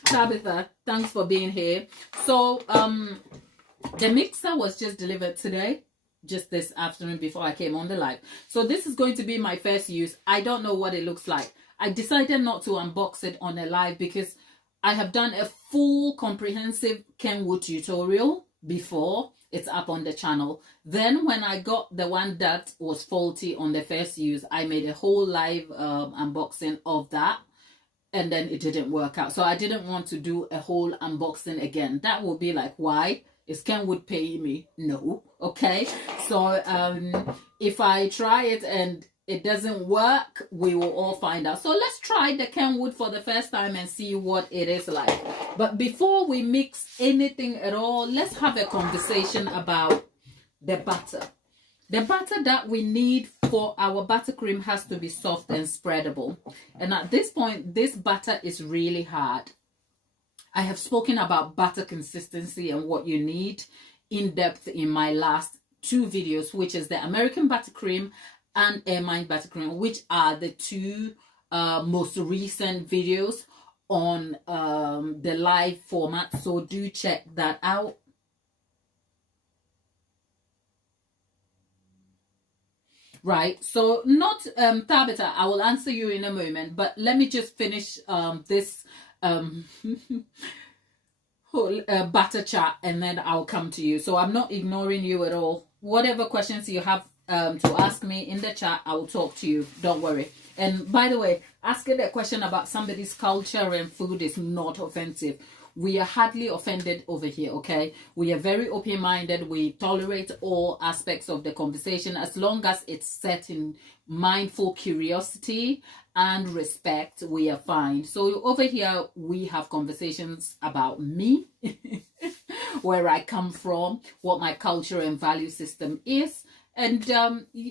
Tabitha, thanks for being here. So the mixer was just delivered today, just this afternoon before I came on the live. So this is going to be my first use. I don't know what it looks like. I decided not to unbox it on a live because I have done a full comprehensive Kenwood tutorial before. It's up on the channel. Then when I got the one that was faulty on the first use, I made a whole live unboxing of that, and then it didn't work out. So I didn't want to do a whole unboxing again. That would be like, why? Is Kenwood paying me? No. Okay. So if I try it and it doesn't work, we will all find out. So let's try the Kenwood for the first time and see what it is like. But before we mix anything at all, let's have a conversation about the butter. The butter that we need for our buttercream has to be soft and spreadable. And at this point, this butter is really hard. I have spoken about butter consistency and what you need in depth in my last two videos, which is the American Buttercream and Ermine Buttercream, which are the two most recent videos on the live format. So do check that out. Right, so not Tabitha, I will answer you in a moment, but let me just finish this whole butter chat, and then I'll come to you. So I'm not ignoring you at all. Whatever questions you have to ask me in the chat, I will talk to you. Don't worry. And by the way, asking a question about somebody's culture and food is not offensive. We are hardly offended over here, okay? We are very open-minded. We tolerate all aspects of the conversation as long as it's set in mindful curiosity and respect. We are fine. So over here, we have conversations about me, where I come from, what my culture and value system is. And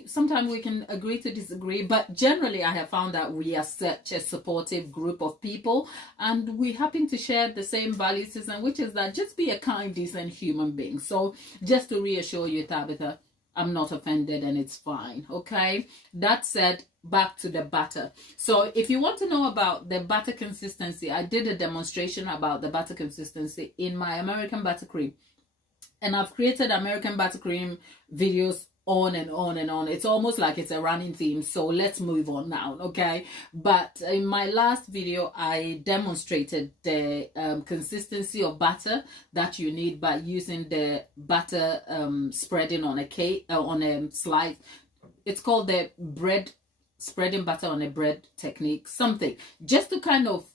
sometimes we can agree to disagree, but generally I have found that we are such a supportive group of people, and we happen to share the same value system, which is that just be a kind, decent human being. So just to reassure you, Tabitha, I'm not offended and it's fine, okay? That said, back to the butter. So if you want to know about the butter consistency, I did a demonstration about the butter consistency in my American Buttercream. And I've created American Buttercream videos on and on and on. It's almost like it's a running theme. So let's move on now, okay? But in my last video, I demonstrated the consistency of butter that you need by using the butter spreading on a cake, on a slice. It's called the bread spreading butter on a bread technique, something. Just to kind of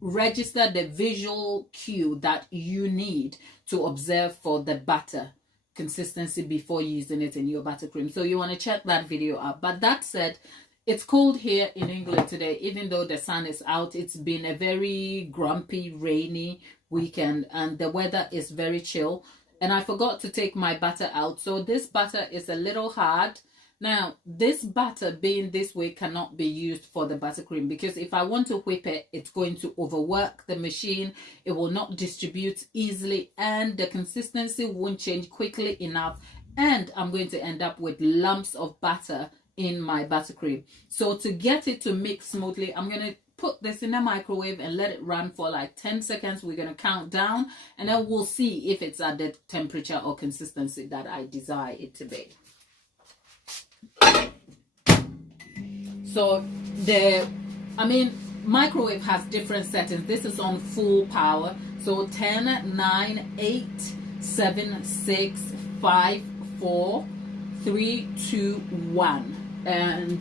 register the visual cue that you need to observe for the butter consistency before using it in your buttercream. So you want to check that video out. But that said, it's cold here in England today. Even though the sun is out, it's been a very grumpy, rainy weekend, and the weather is very chill. And I forgot to take my butter out, so this butter is a little hard. Now, this butter being this way cannot be used for the buttercream, because if I want to whip it, it's going to overwork the machine. It will not distribute easily, and the consistency won't change quickly enough. And I'm going to end up with lumps of butter in my buttercream. So to get it to mix smoothly, I'm going to put this in the microwave and let it run for like 10 seconds. We're going to count down, and then we'll see if it's at the temperature or consistency that I desire it to be. So microwave has different settings. This is on full power. So 10, 9, 8, 7, 6, 5, 4, 3, 2, 1. And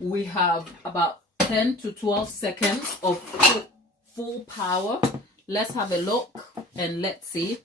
we have about 10 to 12 seconds of full power. Let's have a look and let's see.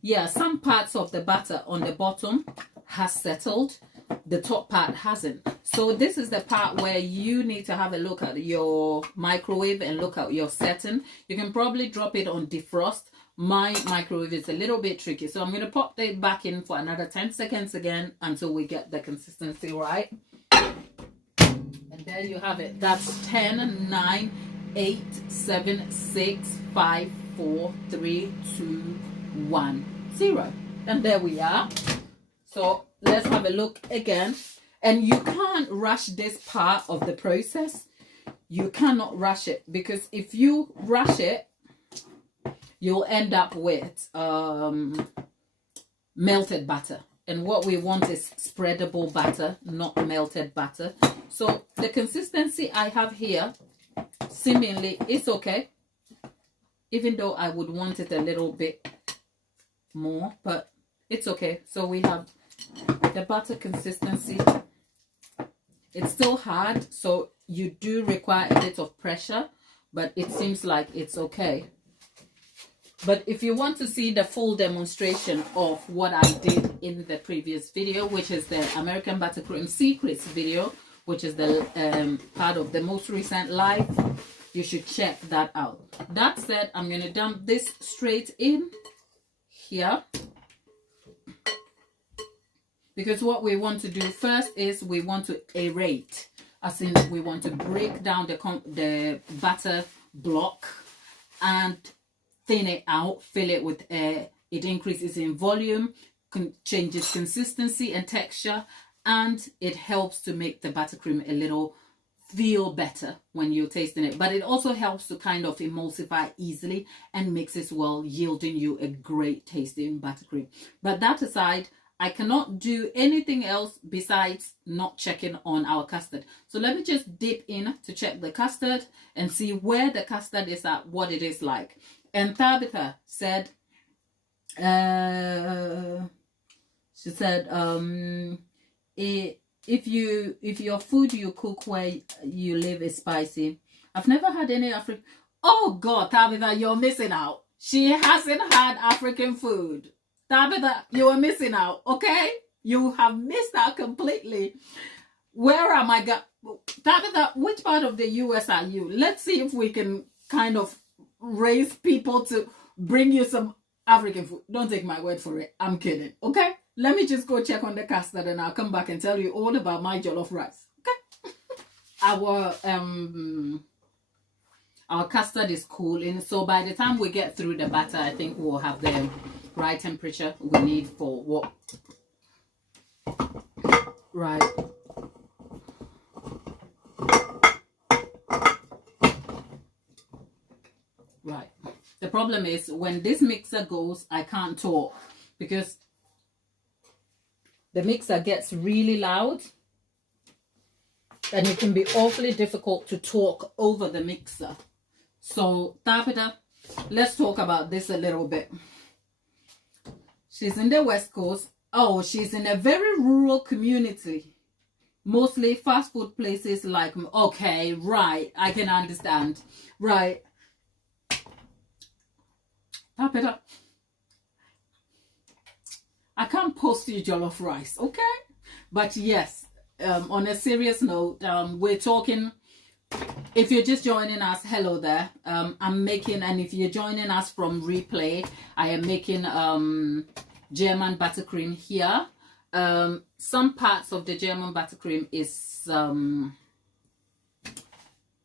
Yeah, some parts of the batter on the bottom has settled. The top part hasn't. So this is the part where you need to have a look at your microwave and look at your setting. You can probably drop it on defrost. My microwave is a little bit tricky, so I'm going to pop it back in for another 10 seconds again until we get the consistency right. And there you have it. That's 10, 9, 8, 7, 6, 5, 4, 3, 2, 1, 0. And there we are. So let's have a look again. And you can't rush this part of the process. You cannot rush it, because if you rush it, you'll end up with melted butter. And what we want is spreadable butter, not melted butter. So the consistency I have here, seemingly, is okay. Even though I would want it a little bit more, but it's okay. So we have the butter consistency. It's still hard, so you do require a bit of pressure, but it seems like it's okay. But if you want to see the full demonstration of what I did in the previous video, which is the American Buttercream Secrets video, which is the part of the most recent live, you should check that out. That said, I'm going to dump this straight in here, because what we want to do first is we want to aerate, as in we want to break down the batter block and thin it out, fill it with air. It increases in volume, changes consistency and texture, and it helps to make the buttercream a little feel better when you're tasting it. But it also helps to kind of emulsify easily and mixes well, yielding you a great tasting buttercream. But that aside, I cannot do anything else besides not checking on our custard. So let me just dip in to check the custard and see where the custard is at, what it is like. And Tabitha said, she said, if your food you cook where you live is spicy. I've never had any African. Oh God, Tabitha, you're missing out. She hasn't had African food. Tabitha, you are missing out, okay? You have missed out completely. Where am I Tabitha, which part of the US are you? Let's see if we can kind of raise people to bring you some African food. Don't take my word for it. I'm kidding, okay? Let me just go check on the custard and I'll come back and tell you all about my jollof rice, okay? Our custard is cooling, so by the time we get through the batter, I think we'll have the right temperature we need for what. Right. Right. The problem is when this mixer goes, I can't talk because the mixer gets really loud and it can be awfully difficult to talk over the mixer. So, Tabitha, let's talk about this a little bit. She's in the West Coast. Oh, she's in a very rural community. Mostly fast food places like, okay, right, I can understand. Right. Tabitha, I can't post you jollof rice, okay? But yes, on a serious note, we're talking. If you're just joining us, hello there. I'm making, and if you're joining us from replay, I am making German buttercream here. Some parts of the German buttercream is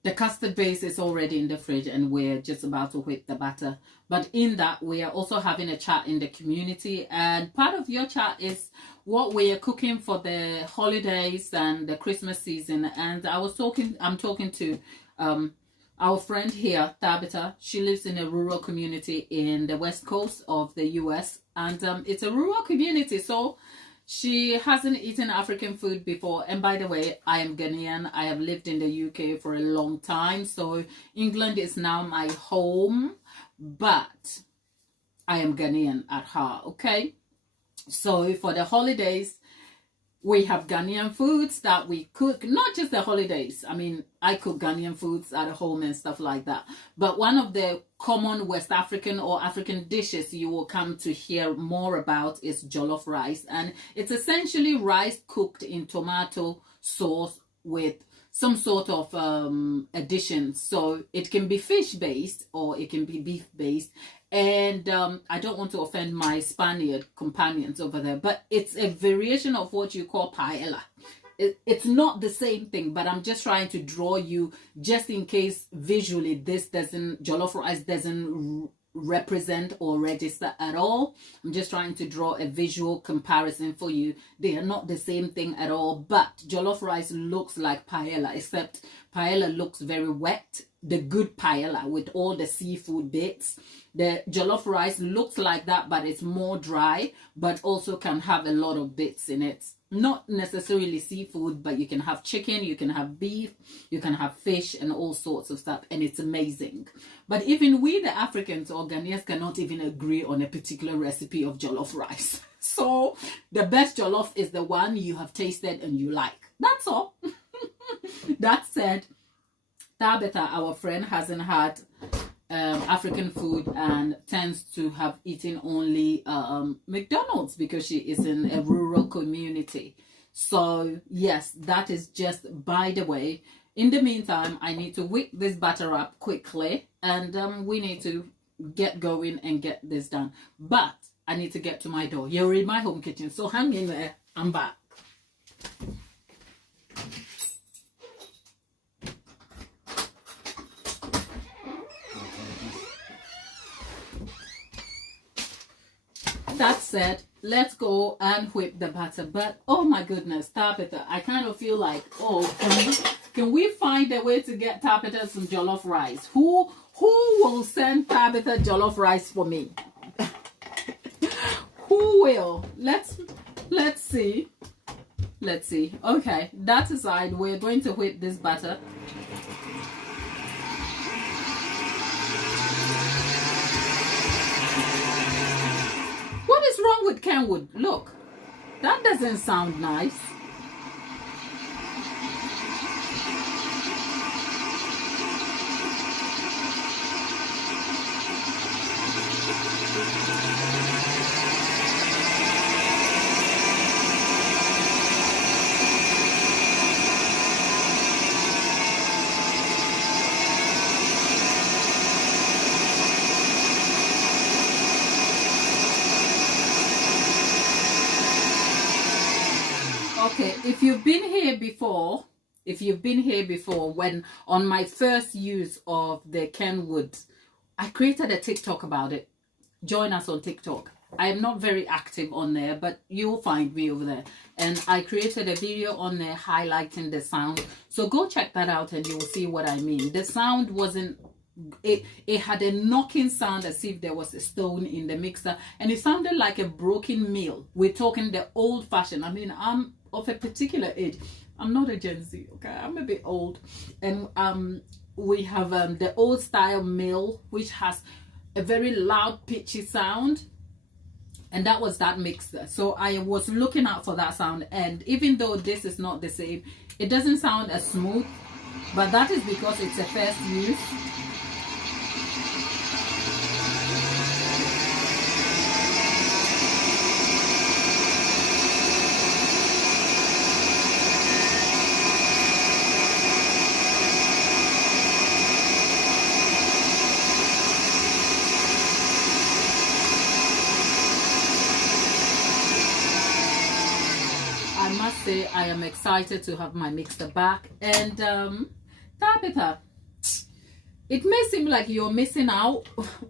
the custard base is already in the fridge and we're just about to whip the batter. But in that, we are also having a chat in the community, and part of your chat is what we are cooking for the holidays and the Christmas season. And I'm talking to our friend here, Tabitha. She lives in a rural community in the West Coast of the US, and it's a rural community, so She hasn't eaten African food before. And by the way, I am Ghanaian. I have lived in the UK for a long time. So England is now my home. But I am Ghanaian at heart, okay? So for the holidays, we have Ghanaian foods that we cook, not just the holidays. I mean, I cook Ghanaian foods at home and stuff like that. But one of the common West African or African dishes you will come to hear more about is jollof rice. And it's essentially rice cooked in tomato sauce with some sort of addition. So it can be fish based or it can be beef based. And I don't want to offend my Spaniard companions over there, but it's a variation of what you call paella. It's not the same thing, but I'm just trying to draw you, just in case visually jollof rice doesn't represent or register at all. I'm just trying to draw a visual comparison for you. They are not the same thing at all, but jollof rice looks like paella, except paella looks very wet. The good paella with all the seafood bits. The jollof rice looks like that, but it's more dry, but also can have a lot of bits in it. Not necessarily seafood, but you can have chicken, you can have beef, you can have fish and all sorts of stuff, and it's amazing. But even we, the Africans or Ghanaians, cannot even agree on a particular recipe of jollof rice. So the best jollof is the one you have tasted and you like. That's all. That said, Tabitha, our friend, hasn't had African food and tends to have eaten only McDonald's because she is in a rural community. So yes, that is just by the way. In the meantime, I need to whip this butter up quickly, and we need to get going and get this done. But I need to get to my door. You're in my home kitchen, so hang in there. I'm back. That said, let's go and whip the batter. But oh my goodness, Tabitha, I kind of feel like, oh, can we find a way to get Tabitha some jollof rice? Who will send Tabitha jollof rice for me? Who will? Let's see. Let's see. Okay, that aside, we're going to whip this batter. What is wrong with Kenwood? Look, that doesn't sound nice. Okay, if you've been here before, when on my first use of the Kenwood, I created a TikTok about it. Join us on TikTok. I am not very active on there, but you'll find me over there. And I created a video on there highlighting the sound. So go check that out and you'll see what I mean. The sound wasn't, it had a knocking sound as if there was a stone in the mixer. And it sounded like a broken meal. We're talking the old fashioned. I mean, I'm of a particular age. I'm not a Gen Z, okay? I'm a bit old. And we have the old style mill, which has a very loud, pitchy sound. And that was that mixer. So I was looking out for that sound. And even though this is not the same, it doesn't sound as smooth. But that is because it's a first use. Say I am excited to have my mixer back. And Tabitha, it may seem like you're missing out,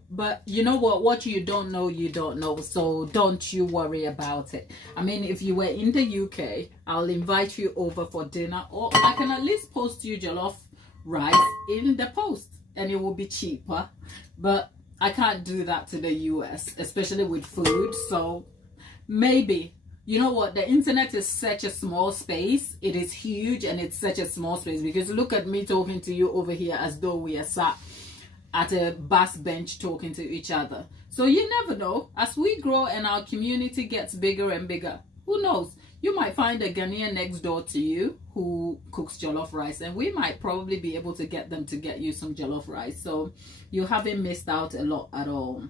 but you know what you don't know, you don't know. So don't you worry about it. I mean, if you were in the UK, I'll invite you over for dinner, or I can at least post you jollof rice in the post and it will be cheaper. But I can't do that to the US, especially with food. So maybe you know what, the internet is such a small space. It is huge, and it's such a small space, because look at me talking to you over here as though we are sat at a bus bench talking to each other. So you never know, as we grow and our community gets bigger and bigger, who knows, you might find a Ghanaian next door to you who cooks jollof rice, and we might probably be able to get them to get you some jollof rice. So you haven't missed out a lot at all.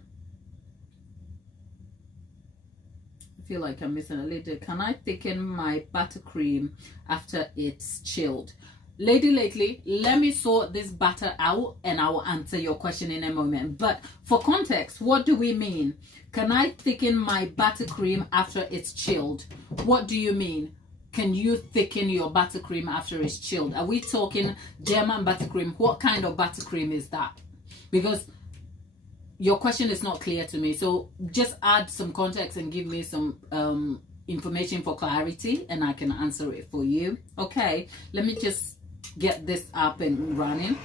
I feel like I'm missing a little. Can I thicken my buttercream after it's chilled? Lady Lately, let me sort this batter out and I will answer your question in a moment. But for context, what do we mean? Can I thicken my buttercream after it's chilled? What do you mean? Can you thicken your buttercream after it's chilled? Are we talking German buttercream? What kind of buttercream is that? Because your question is not clear to me. So just add some context and give me some information for clarity, and I can answer it for you. Okay, let me just get this up and running.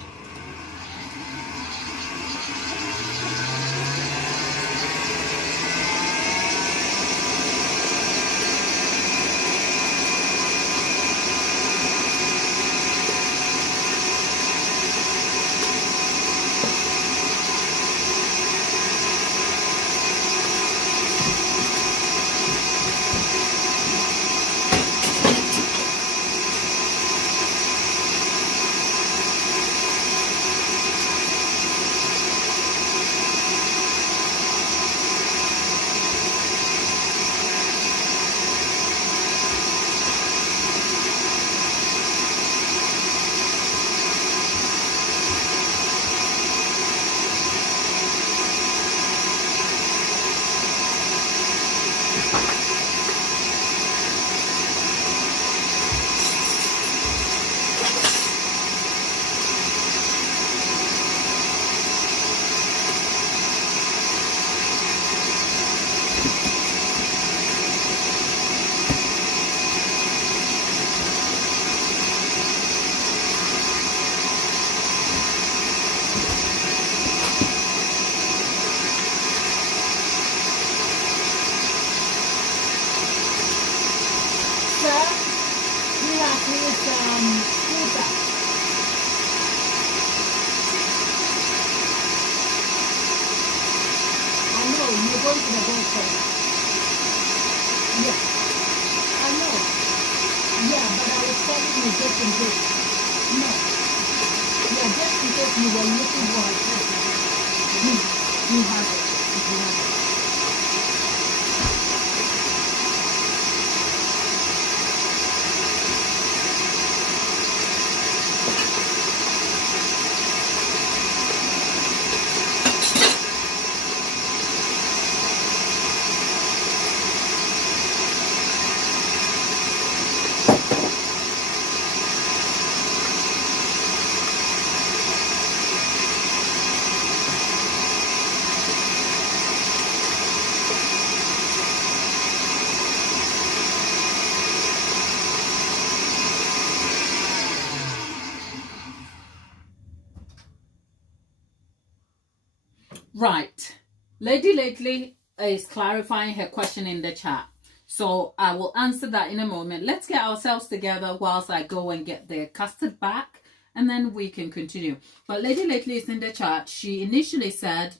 Right, Lady Lately is clarifying her question in the chat, so I will answer that in a moment. Let's get ourselves together whilst I go and get the custard back, and then we can continue. But Lady Lately is in the chat. She initially said,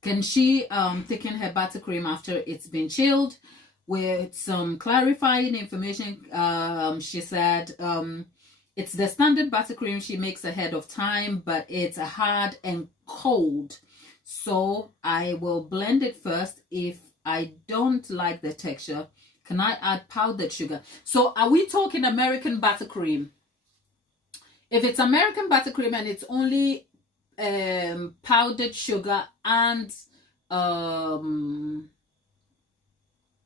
can she thicken her buttercream after it's been chilled? With some clarifying information, she said it's the standard buttercream she makes ahead of time, but it's hard and cold. So I will blend it first. If I don't like the texture, can I add powdered sugar? So are we talking American buttercream? If it's American buttercream and it's only powdered sugar and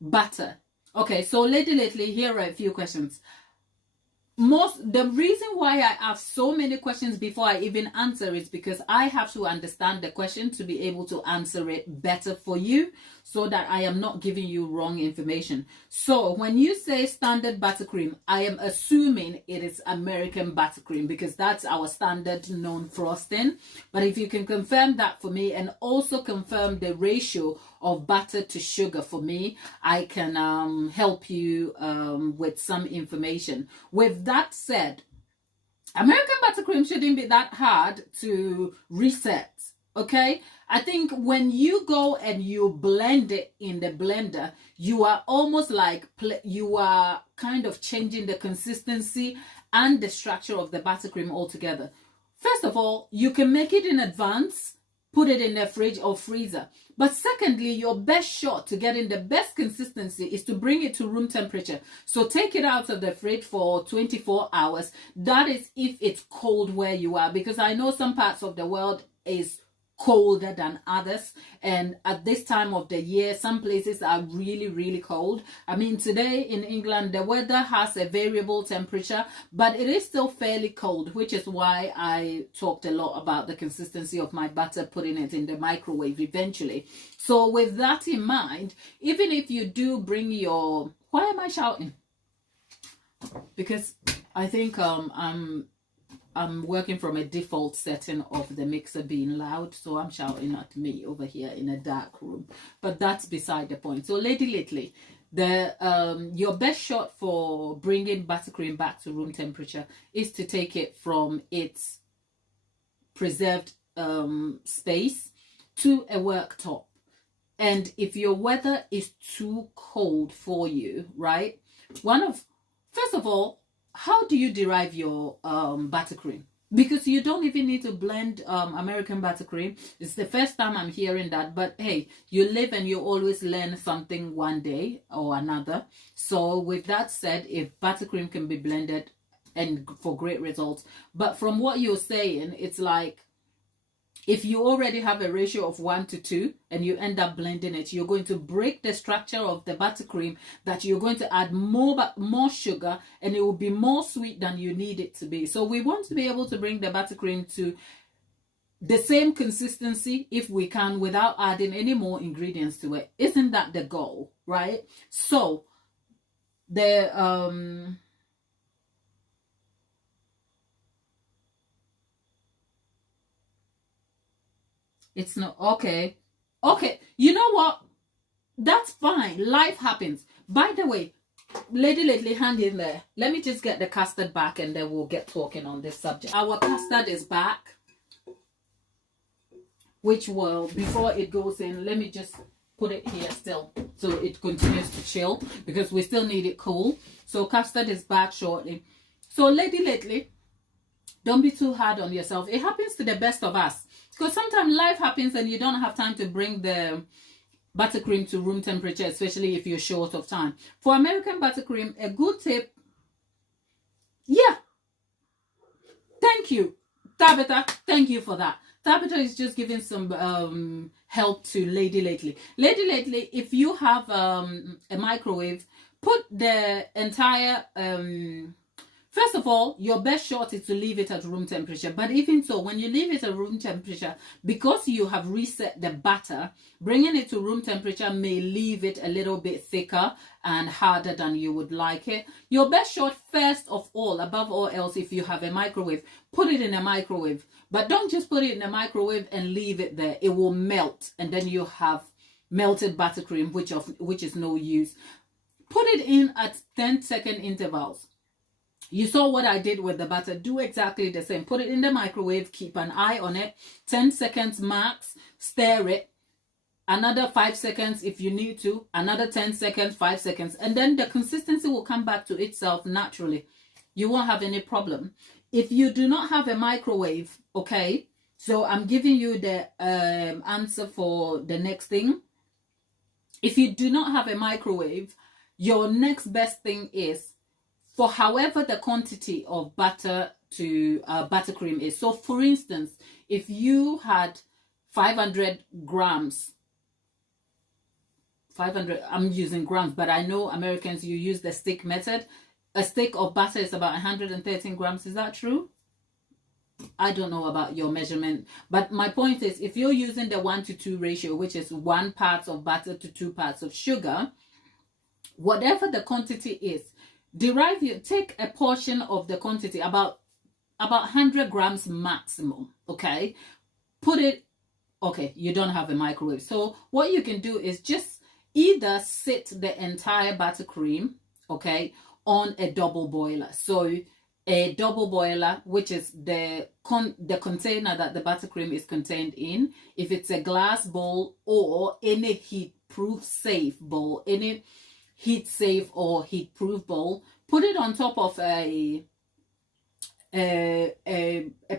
butter. Okay, so Lady Lately, here are a few questions. the reason why I ask so many questions before I even answer is because I have to understand the question to be able to answer it better for you, so that I am not giving you wrong information. So when you say standard buttercream, I am assuming it is American buttercream, because that's our standard known frosting. But if you can confirm that for me, and also confirm the ratio of butter to sugar for me, I can help you with some information. With that said, American buttercream shouldn't be that hard to reset. Okay, I think when you go and you blend it in the blender, you are almost like you are kind of changing the consistency and the structure of the buttercream altogether. First of all, you can make it in advance, put it in the fridge or freezer. But secondly, your best shot to getting the best consistency is to bring it to room temperature. So take it out of the fridge for 24 hours. That is if it's cold where you are, because I know some parts of the world is colder than others, and at this time of the year some places are really, really cold. I mean, today in England the weather has a variable temperature, but it is still fairly cold, which is why I talked a lot about the consistency of my butter, putting it in the microwave eventually. So with that in mind, even if you do bring your, why am I shouting? Because I think I'm working from a default setting of the mixer being loud, so I'm shouting at me over here in a dark room. But that's beside the point. So Lady Lately, your best shot for bringing buttercream back to room temperature is to take it from its preserved space to a worktop. And if your weather is too cold for you, right? First of all, how do you derive your buttercream? Because you don't even need to blend American buttercream. It's the first time I'm hearing that, but hey, you live and you always learn something one day or another. So with that said, if buttercream can be blended and for great results, but from what you're saying, it's like if you already have a ratio of 1:2 and you end up blending it, you're going to break the structure of the buttercream, that you're going to add more sugar, and it will be more sweet than you need it to be. So we want to be able to bring the buttercream to the same consistency if we can, without adding any more ingredients to it. Isn't that the goal, right? So the it's not okay. Okay, you know what? That's fine. Life happens. By the way, Lady Lately, hand in there. Let me just get the custard back and then we'll get talking on this subject. Our custard is back, which will, before it goes in, let me just put it here still so it continues to chill, because we still need it cool. So custard is back shortly. So Lady Lately, don't be too hard on yourself. It happens to the best of us. Because sometimes life happens and you don't have time to bring the buttercream to room temperature, especially if you're short of time. For American buttercream, a good tip, yeah, thank you, Tabitha, thank you for that. Tabitha is just giving some help to Lady Lately. Lady Lately, if you have a microwave, put the entire first of all, your best shot is to leave it at room temperature. But even so, when you leave it at room temperature, because you have reset the batter, bringing it to room temperature may leave it a little bit thicker and harder than you would like it. Your best shot, first of all, above all else, if you have a microwave, put it in a microwave. But don't just put it in a microwave and leave it there. It will melt, and then you have melted buttercream, which is no use. Put it in at 10-second intervals. You saw what I did with the butter. Do exactly the same. Put it in the microwave. Keep an eye on it. 10 seconds max. Stir it. Another 5 seconds if you need to. Another 10 seconds, 5 seconds. And then the consistency will come back to itself naturally. You won't have any problem. If you do not have a microwave, okay, so I'm giving you the answer for the next thing. If you do not have a microwave, your next best thing is, for however the quantity of butter to buttercream is. So for instance, if you had 500 grams, 500, I'm using grams, but I know Americans, you use the stick method. a stick of butter is about 113 grams. Is that true? I don't know about your measurement, but my point is, if you're using the 1:2 ratio, which is 1 part of butter to 2 parts of sugar, whatever the quantity is, take a portion of the quantity, about 100 grams maximum, okay? Put it, okay, you don't have a microwave. So what you can do is just either sit the entire buttercream, okay, on a double boiler. So a double boiler, which is the container that the buttercream is contained in. If it's a glass bowl or any heat-proof safe bowl, any heat-safe or heat-proof bowl, put it on top of a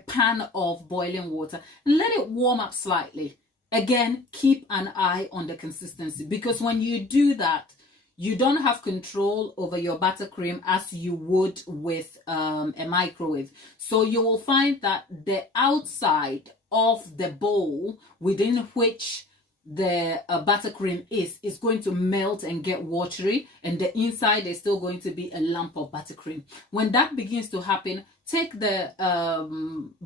pan of boiling water and let it warm up slightly. Again, keep an eye on the consistency, because when you do that, you don't have control over your buttercream as you would with a microwave. So you will find that the outside of the bowl within which the buttercream is going to melt and get watery, and the inside is still going to be a lump of buttercream. When that begins to happen, take the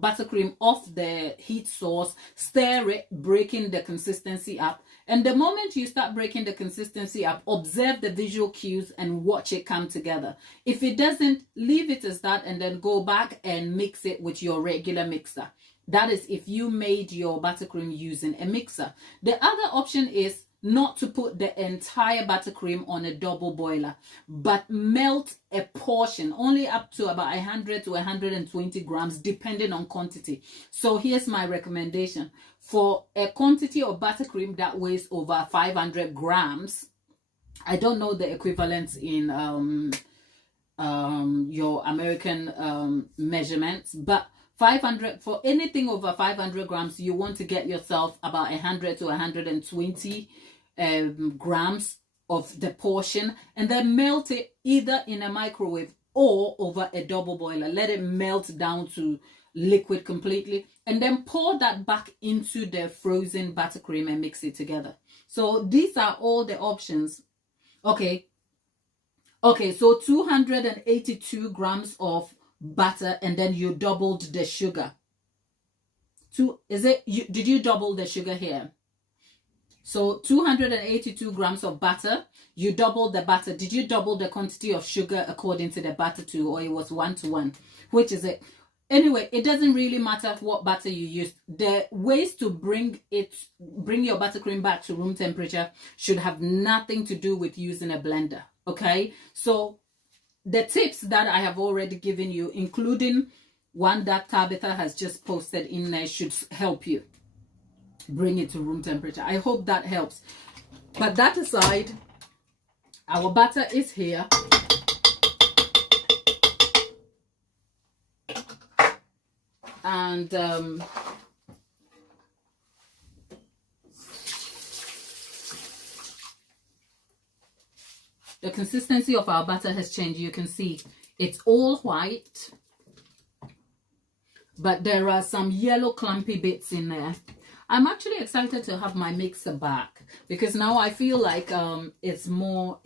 buttercream off the heat source, stir it, breaking the consistency up. And the moment you start breaking the consistency up, observe the visual cues and watch it come together. If it doesn't, leave it as that and then go back and mix it with your regular mixer. That is if you made your buttercream using a mixer. The other option is not to put the entire buttercream on a double boiler, but melt a portion, only up to about 100 to 120 grams, depending on quantity. So here's my recommendation. For a quantity of buttercream that weighs over 500 grams, I don't know the equivalents in your American measurements, but 500, for anything over 500 grams, you want to get yourself about 100 to 120 grams of the portion, and then melt it either in a microwave or over a double boiler. Let it melt down to liquid completely, and then pour that back into the frozen buttercream and mix it together. So these are all the options. Okay, so 282 grams of butter, and then you doubled the sugar. Did you double the sugar here? So 282 grams of butter, you doubled the butter. Did you double the quantity of sugar according to the butter too, or it was 1:1? Which is it? Anyway, it doesn't really matter what butter you use. The ways to bring your buttercream back to room temperature should have nothing to do with using a blender. Okay, so the tips that I have already given you, including one that Tabitha has just posted in there, should help you bring it to room temperature. I hope that helps. But that aside, our butter is here. And the consistency of our butter has changed. You can see it's all white, but there are some yellow clumpy bits in there. I'm actually excited to have my mixer back, because now I feel like it's more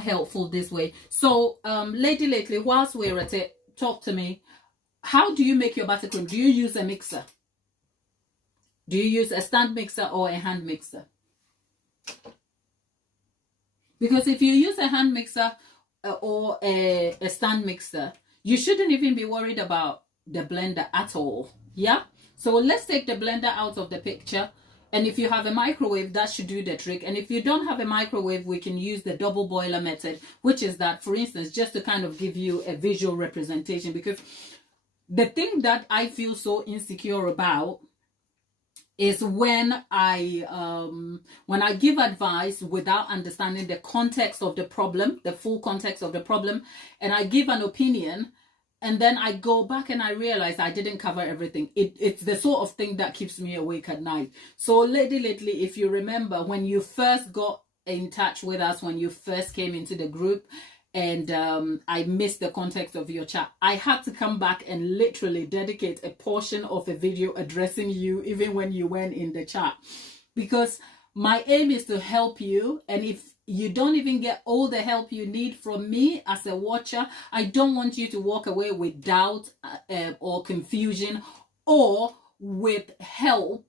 helpful this way. So Lady Lately, whilst we're at it, talk to me. How do you make your buttercream? Do you use a mixer? Do you use a stand mixer or a hand mixer? Because if you use a hand mixer or a stand mixer, you shouldn't even be worried about the blender at all. Yeah? So let's take the blender out of the picture. And if you have a microwave, that should do the trick. And if you don't have a microwave, we can use the double boiler method, which is that, for instance, just to kind of give you a visual representation. Because the thing that I feel so insecure about is when I give advice without understanding the context of the problem, the full context of the problem, and I give an opinion, and then I go back and I realize I didn't cover everything. It's the sort of thing that keeps me awake at night. So Lady Lately, if you remember when you first got in touch with us, when you first came into the group, and I missed the context of your chat, I had to come back and literally dedicate a portion of a video addressing you even when you weren't in the chat, because my aim is to help you. And you don't even get all the help you need from me as a watcher. I don't want you to walk away with doubt or confusion, or with help,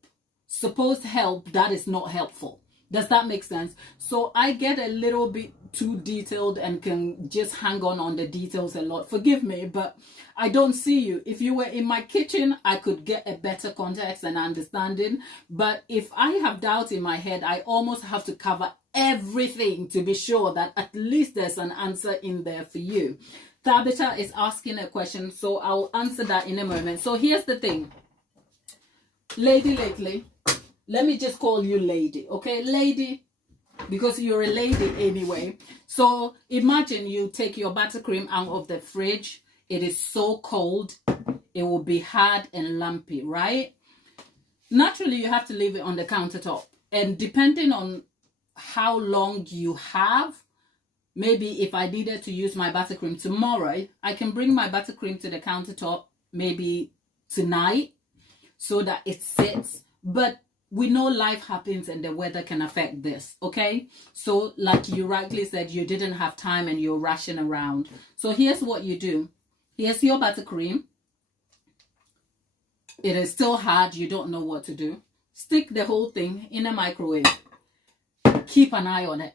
supposed help that is not helpful. Does that make sense? So I get a little bit too detailed and can just hang on the details a lot. Forgive me, but I don't see you. If you were in my kitchen, I could get a better context and understanding. But if I have doubt in my head, I almost have to cover everything to be sure that at least there's an answer in there for you. Tabitha is asking a question, so I'll answer that in a moment. So here's the thing. Lady lately, let me just call you lady, okay? Lady, because you're a lady anyway. So imagine you take your buttercream out of the fridge. It is so cold. It will be hard and lumpy, right? Naturally, you have to leave it on the countertop. And depending on how long you have, maybe if I needed to use my buttercream tomorrow, I can bring my buttercream to the countertop maybe tonight so that it sits. But we know life happens and the weather can affect this, okay? So like you rightly said, you didn't have time and you're rushing around. So here's what you do. Here's your buttercream. It is still hard. You don't know what to do. Stick the whole thing in a microwave. Keep an eye on it.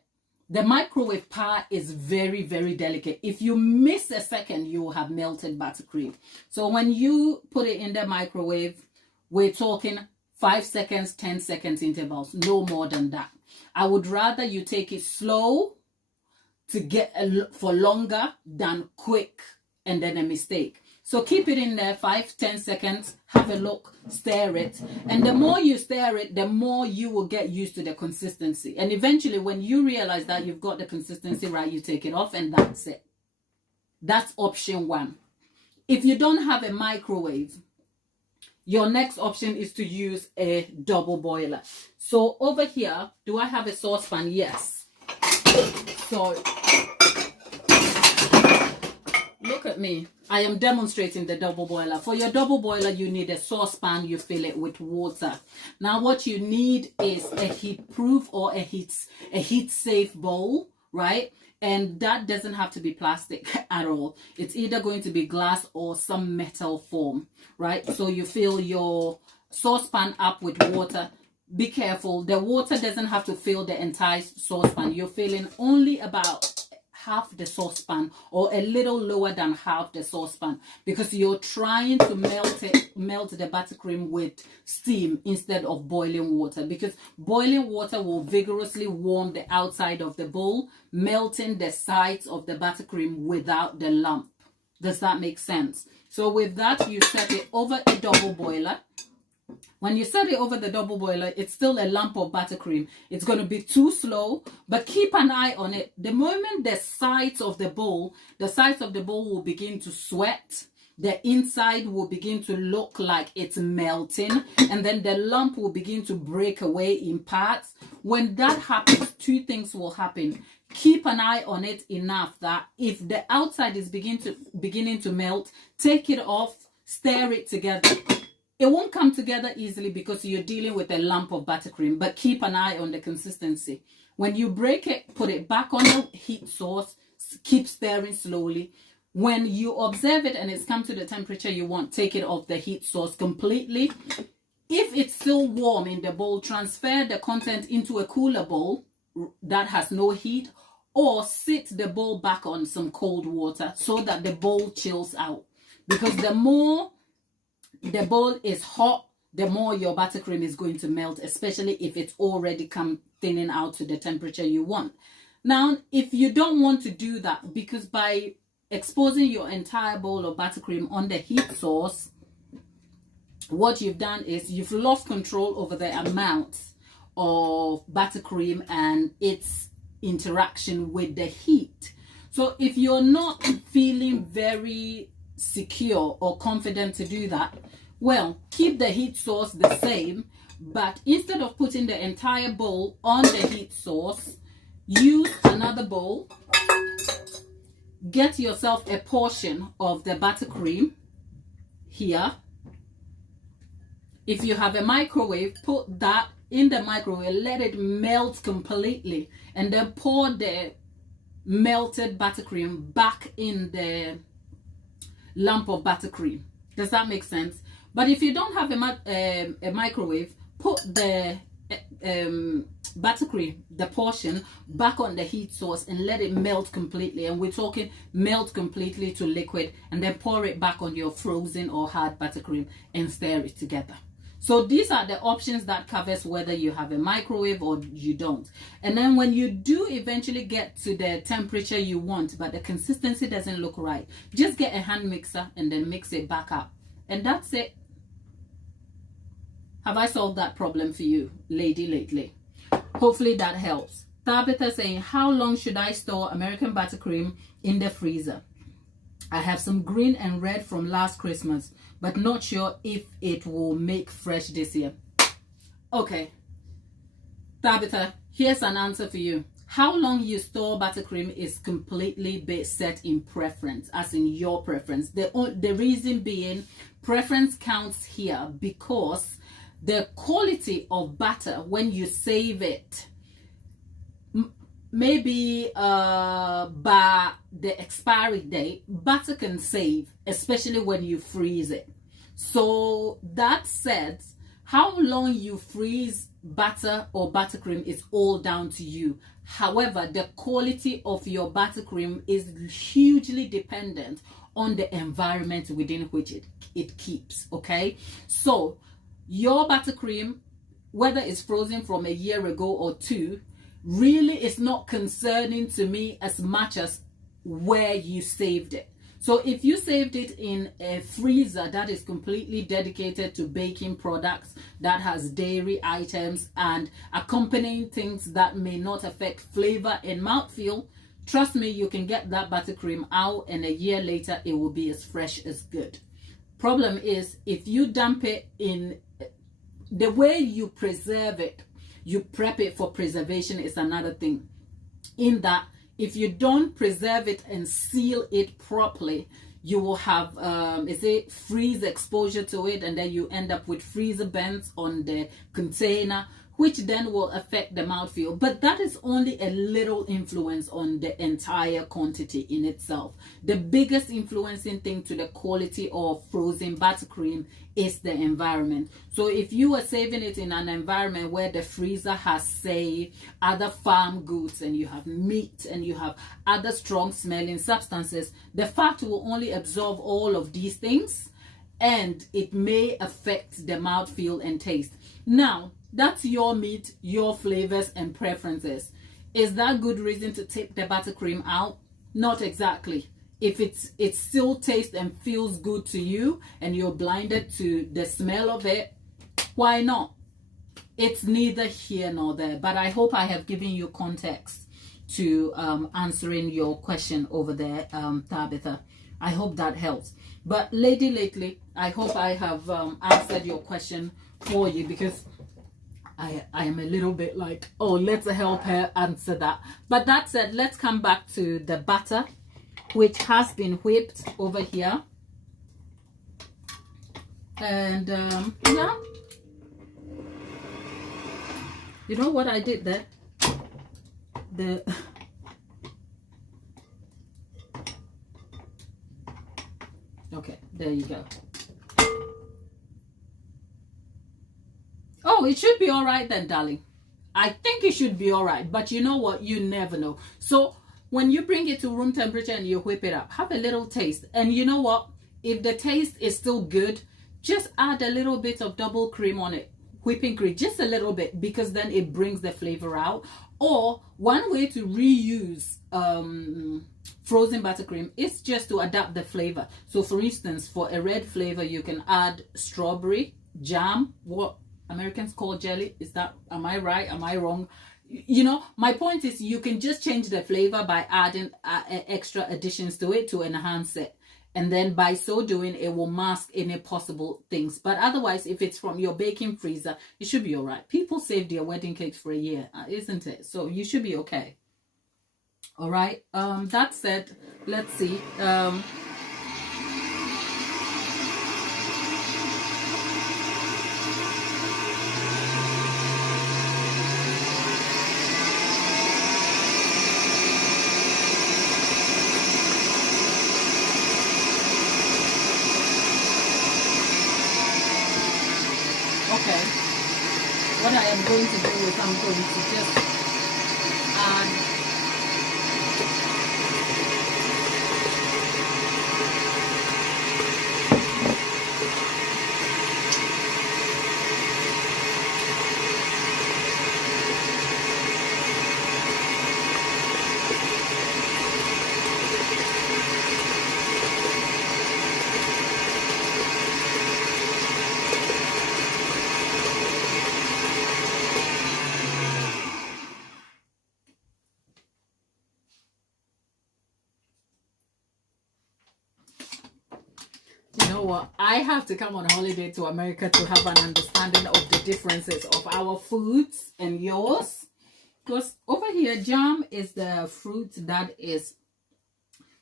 The microwave part is very, very delicate. If you miss a second, you will have melted buttercream. So when you put it in the microwave, we're talking 5 seconds, 10 seconds intervals, no more than that. I would rather you take it slow to get for longer than quick and then a mistake. So keep it in there 5-10 seconds, have a look, stir it. And the more you stir it, the more you will get used to the consistency. And eventually when you realize that you've got the consistency right, you take it off and that's it. That's option one. If you don't have a microwave, your next option is to use a double boiler. So over here, do I have a saucepan? Yes. So look at me. I am demonstrating the double boiler. For your double boiler, you need a saucepan. You fill it with water. Now what you need is a heat-proof or a heat-safe bowl, right? And that doesn't have to be plastic at all. It's either going to be glass or some metal form, right? So you fill your saucepan up with water. Be careful. The water doesn't have to fill the entire saucepan. You're filling only about half the saucepan or a little lower than half the saucepan because you're trying to melt the buttercream with steam instead of boiling water, because boiling water will vigorously warm the outside of the bowl, melting the sides of the buttercream without the lump. Does that make sense? So with that, you set it over a double boiler. When you set it over the double boiler, it's still a lump of buttercream. It's going to be too slow, but keep an eye on it. The moment the sides of the bowl will begin to sweat, the inside will begin to look like it's melting, and then the lump will begin to break away in parts. When that happens, two things will happen. Keep an eye on it enough that if the outside is beginning to melt, take it off, stir it together. It won't come together easily because you're dealing with a lump of buttercream, but keep an eye on the consistency. When you break it, put it back on the heat source, keep stirring slowly. When you observe it and it's come to the temperature you want, take it off the heat source completely. If it's still warm in the bowl, transfer the content into a cooler bowl that has no heat, or sit the bowl back on some cold water so that the bowl chills out. Because the more the bowl is hot, the more your buttercream is going to melt, especially if it's already come thinning out to the temperature you want. Now, if you don't want to do that, because by exposing your entire bowl of buttercream on the heat source, what you've done is you've lost control over the amount of buttercream and its interaction with the heat. So if you're not feeling very secure or confident to do that, well, keep the heat source the same, but instead of putting the entire bowl on the heat source, use another bowl. Get yourself a portion of the buttercream here. If you have a microwave, put that in the microwave, let it melt completely, and then pour the melted buttercream back in the lump of buttercream. Does that make sense? But if you don't have a microwave, put the buttercream, the portion, back on the heat source and let it melt completely. And we're talking melt completely to liquid, and then pour it back on your frozen or hard buttercream and stir it together. So these are the options that covers whether you have a microwave or you don't. And then when you do eventually get to the temperature you want, but the consistency doesn't look right, just get a hand mixer and then mix it back up. And that's it. Have I solved that problem for you, lady, lately? Hopefully that helps. Tabitha saying, how long should I store American buttercream in the freezer? I have some green and red from last Christmas, but not sure if it will make fresh this year. Okay, Tabitha, here's an answer for you. How long you store buttercream is completely set in preference, as in your preference. The reason being, preference counts here because the quality of butter when you save it, maybe by the expiry date, butter can save, especially when you freeze it. So that said, how long you freeze butter or buttercream is all down to you. However, the quality of your buttercream is hugely dependent on the environment within which it keeps. Okay, so your buttercream, whether it's frozen from a year ago or two, really is not concerning to me as much as where you saved it. So if you saved it in a freezer that is completely dedicated to baking products, that has dairy items and accompanying things that may not affect flavor and mouthfeel, trust me, you can get that buttercream out and a year later it will be as fresh as good. Problem is, if you dump it in, the way you preserve it, you prep it for preservation is another thing. In that, if you don't preserve it and seal it properly, you will have freeze exposure to it, and then you end up with freezer burns on the container, which then will affect the mouthfeel. But that is only a little influence on the entire quantity in itself. The biggest influencing thing to the quality of frozen buttercream is the environment. So if you are saving it in an environment where the freezer has, say, other farm goods, and you have meat and you have other strong smelling substances, the fat will only absorb all of these things, and it may affect the mouthfeel and taste. Now, that's your meat, your flavors and preferences. Is that good reason to take the buttercream out? Not exactly. If it still tastes and feels good to you and you're blinded to the smell of it, why not? It's neither here nor there. But I hope I have given you context to answering your question over there, Tabitha. I hope that helps. But lady lately, I hope I have answered your question for you, because I am a little bit like, oh, let's help her answer that. But that said, let's come back to the butter, which has been whipped over here. And yeah, you know what I did there? Okay, there you go. Oh, it should be all right then, darling. I think it should be all right. But you know what? You never know. So when you bring it to room temperature and you whip it up, have a little taste. And you know what? If the taste is still good, just add a little bit of double cream on it. Whipping cream, just a little bit, because then it brings the flavor out. Or one way to reuse frozen buttercream is just to adapt the flavor. So for instance, for a red flavor, you can add strawberry jam, what Americans call jelly. Is that, am I right? Am I wrong? You know, my point is you can just change the flavor by adding extra additions to it to enhance it. And then by so doing, it will mask any possible things. But otherwise, if it's from your baking freezer, it should be all right. People save their wedding cakes for a year, isn't it? So you should be okay. All right. That said, let's see. what I am going to do is I'm going to just add what, I have to come on holiday to America to have an understanding of the differences of our foods and yours, because over here jam is the fruit that is,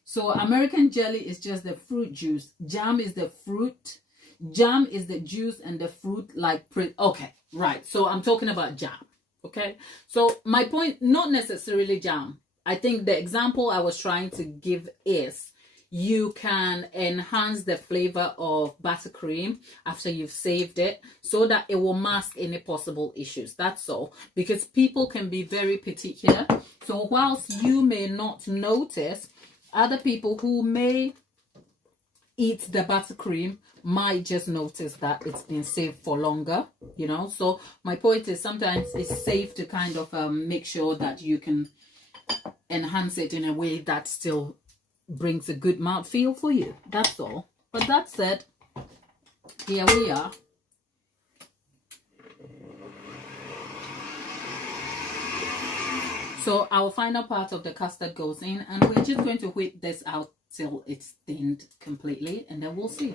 so American jelly is just the fruit juice, jam is the fruit, jam is the juice and the fruit, like okay, right, so I'm talking about jam. Okay, so my point, not necessarily jam. I think the example I was trying to give is you can enhance the flavor of buttercream after you've saved it so that it will mask any possible issues. That's all, because people can be very particular. So whilst you may not notice, other people who may eat the buttercream might just notice that it's been saved for longer, you know. So my point is sometimes it's safe to kind of make sure that you can enhance it in a way that still brings a good mouthfeel for you. That's all. But that said, here we are. So our final part of the custard goes in, and we're just going to whip this out till it's thinned completely, and then we'll see.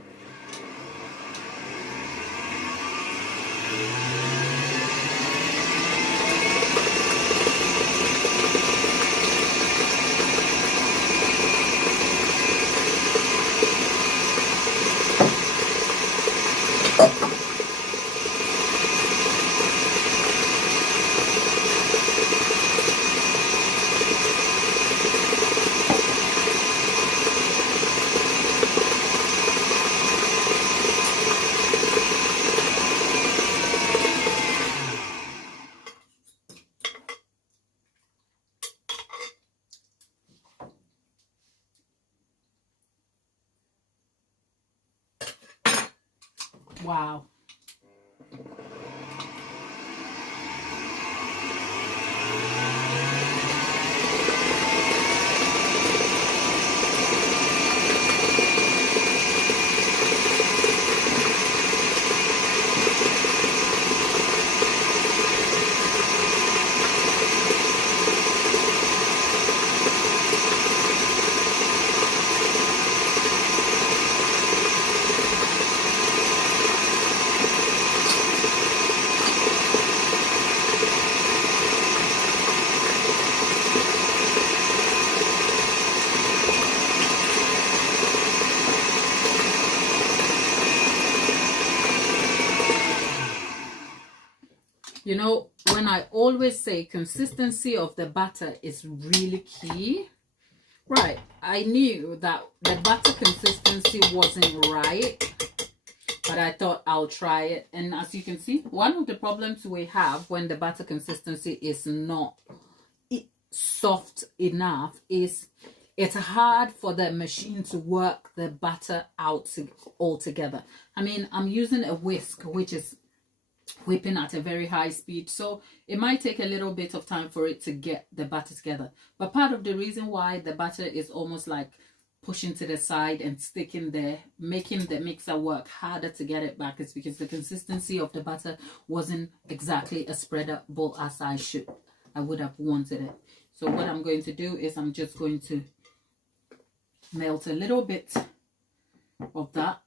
Wow. You know, when I always say consistency of the butter is really key, right? I knew that the butter consistency wasn't right, but I thought I'll try it. And as you can see, one of the problems we have when the butter consistency is not soft enough is it's hard for the machine to work the butter out altogether. I mean, I'm using a whisk, which is whipping at a very high speed, so it might take a little bit of time for it to get the butter together. But part of the reason why the butter is almost like pushing to the side and sticking there, making the mixer work harder to get it back, is because the consistency of the butter wasn't exactly as spreadable as I would have wanted it. So what I'm going to do is I'm just going to melt a little bit of that,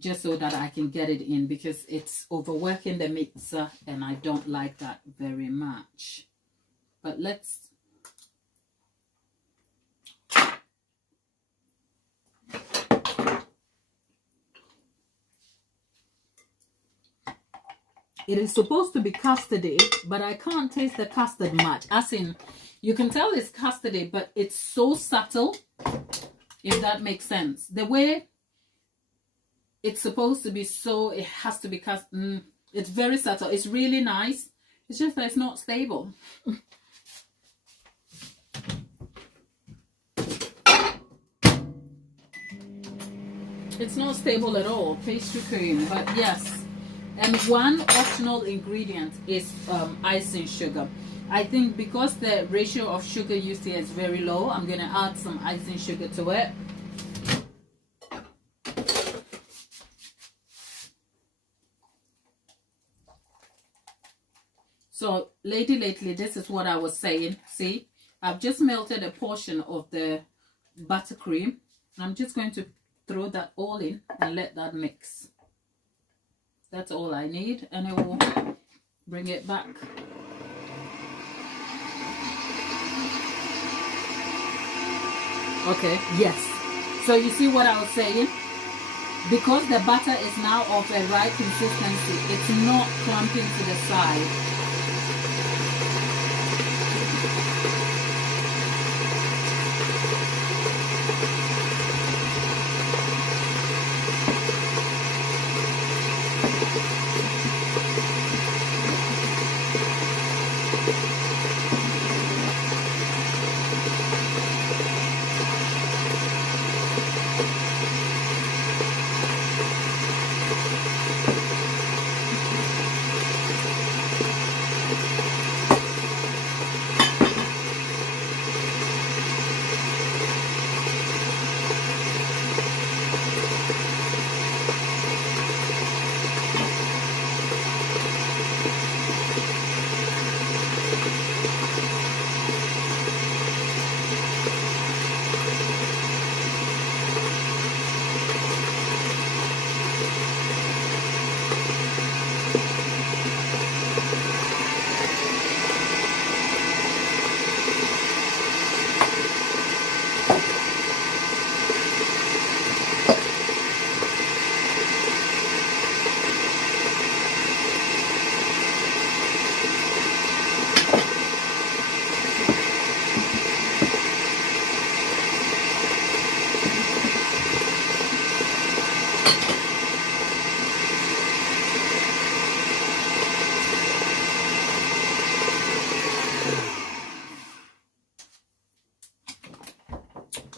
just so that I can get it in, because it's overworking the mixer and I don't like that very much. But let's it is supposed to be custardy, but I can't taste the custard much. As in, you can tell it's custardy, but it's so subtle, if that makes sense. The way it's supposed to be, so it has to be It's very subtle. It's really nice. It's just that it's not stable. It's not stable at all, pastry cream. But yes, and one optional ingredient is icing sugar. I think because the ratio of sugar used here is very low, I'm going to add some icing sugar to it. So lately, this is what I was saying. See, I've just melted a portion of the buttercream. I'm just going to throw that all in and let that mix. That's all I need, and I will bring it back. Okay, yes. So you see what I was saying? Because the butter is now of a right consistency, it's not clumping to the side.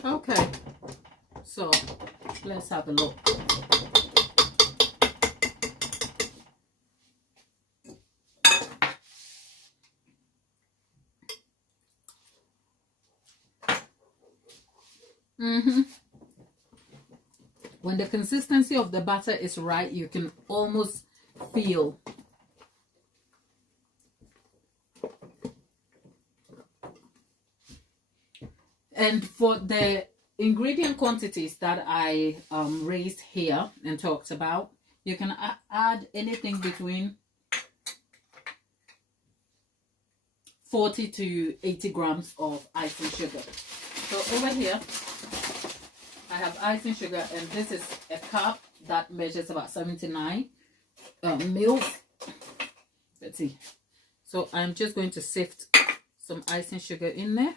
Okay, so let's have a look. When the consistency of the butter is right, you can almost feel and for the ingredient quantities that I raised here and talked about, you can add anything between 40 to 80 grams of icing sugar. So over here I have icing sugar, and this is a cup that measures about 79 mils. Let's see. So I'm just going to sift some icing sugar in there.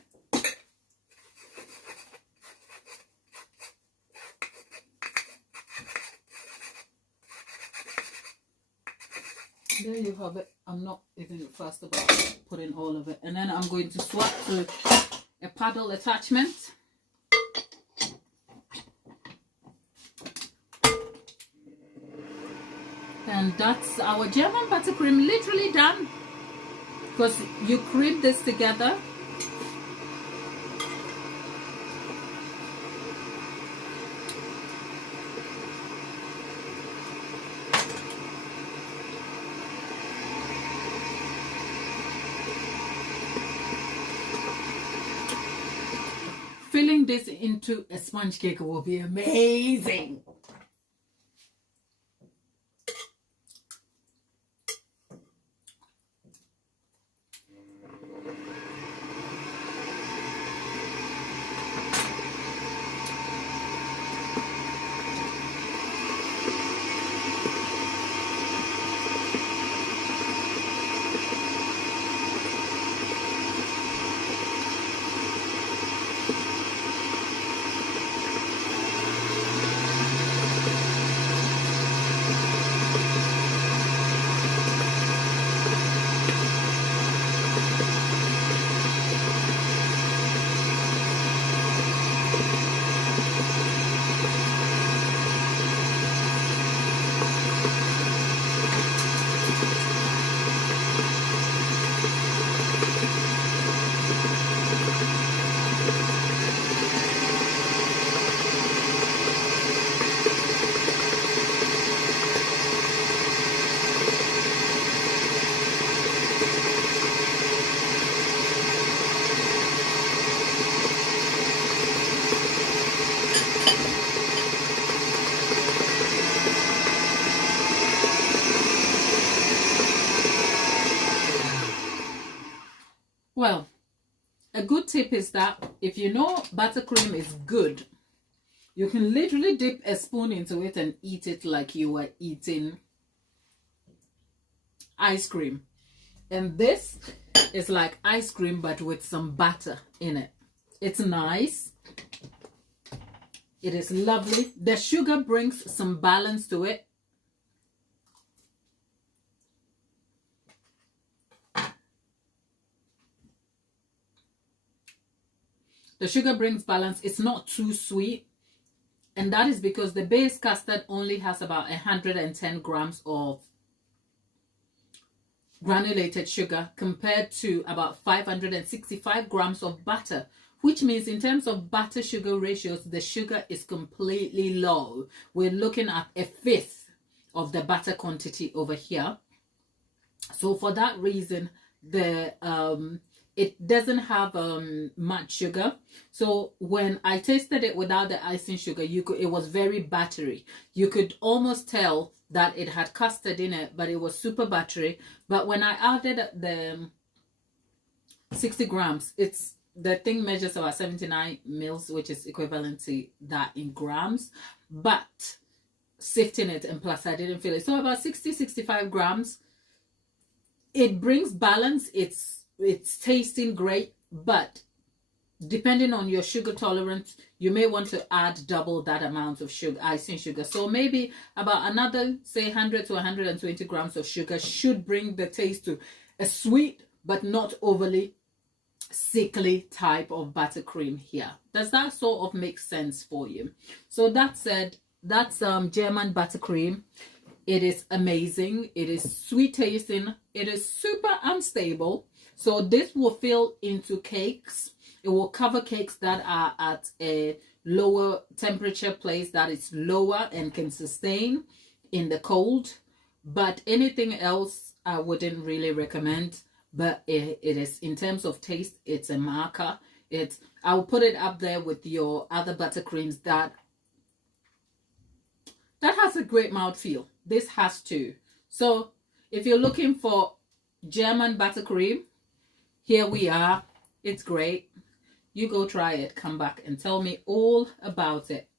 There you have it. I'm not even fussed about putting all of it. And then I'm going to swap to a paddle attachment. And that's our German buttercream literally done. Because you cream this together. Filling this into a sponge cake will be amazing. Well, a good tip is that if you know buttercream is good, you can literally dip a spoon into it and eat it like you were eating ice cream. And this is like ice cream but with some butter in it. It's nice. It is lovely. The sugar brings some balance to it. The sugar brings balance. It's not too sweet. And that is because the base custard only has about 110 grams of granulated sugar compared to about 565 grams of butter, which means in terms of butter sugar ratios, the sugar is completely low. We're looking at a fifth of the butter quantity over here. So for that reason, the it doesn't have much sugar. So when I tasted it without the icing sugar, it was very buttery. You could almost tell that it had custard in it, but it was super buttery. But when I added the 60 grams, the thing measures about 79 mils, which is equivalent to that in grams. But sifting it, and plus I didn't feel it. So about 65 grams. It brings balance. It's tasting great, but depending on your sugar tolerance, you may want to add double that amount of sugar, icing sugar. So maybe about another, say 100 to 120 grams of sugar should bring the taste to a sweet but not overly sickly type of buttercream here. Does that sort of make sense for you? So that said, that's German buttercream. It is amazing. It is sweet tasting. It is super unstable. So this will fill into cakes. It will cover cakes that are at a lower temperature place that is lower and can sustain in the cold. But anything else I wouldn't really recommend. But it is, in terms of taste, it's a marker. I'll put it up there with your other buttercreams that has a great mouthfeel. This has to. So if you're looking for German buttercream, here we are. It's great. You go try it. Come back and tell me all about it.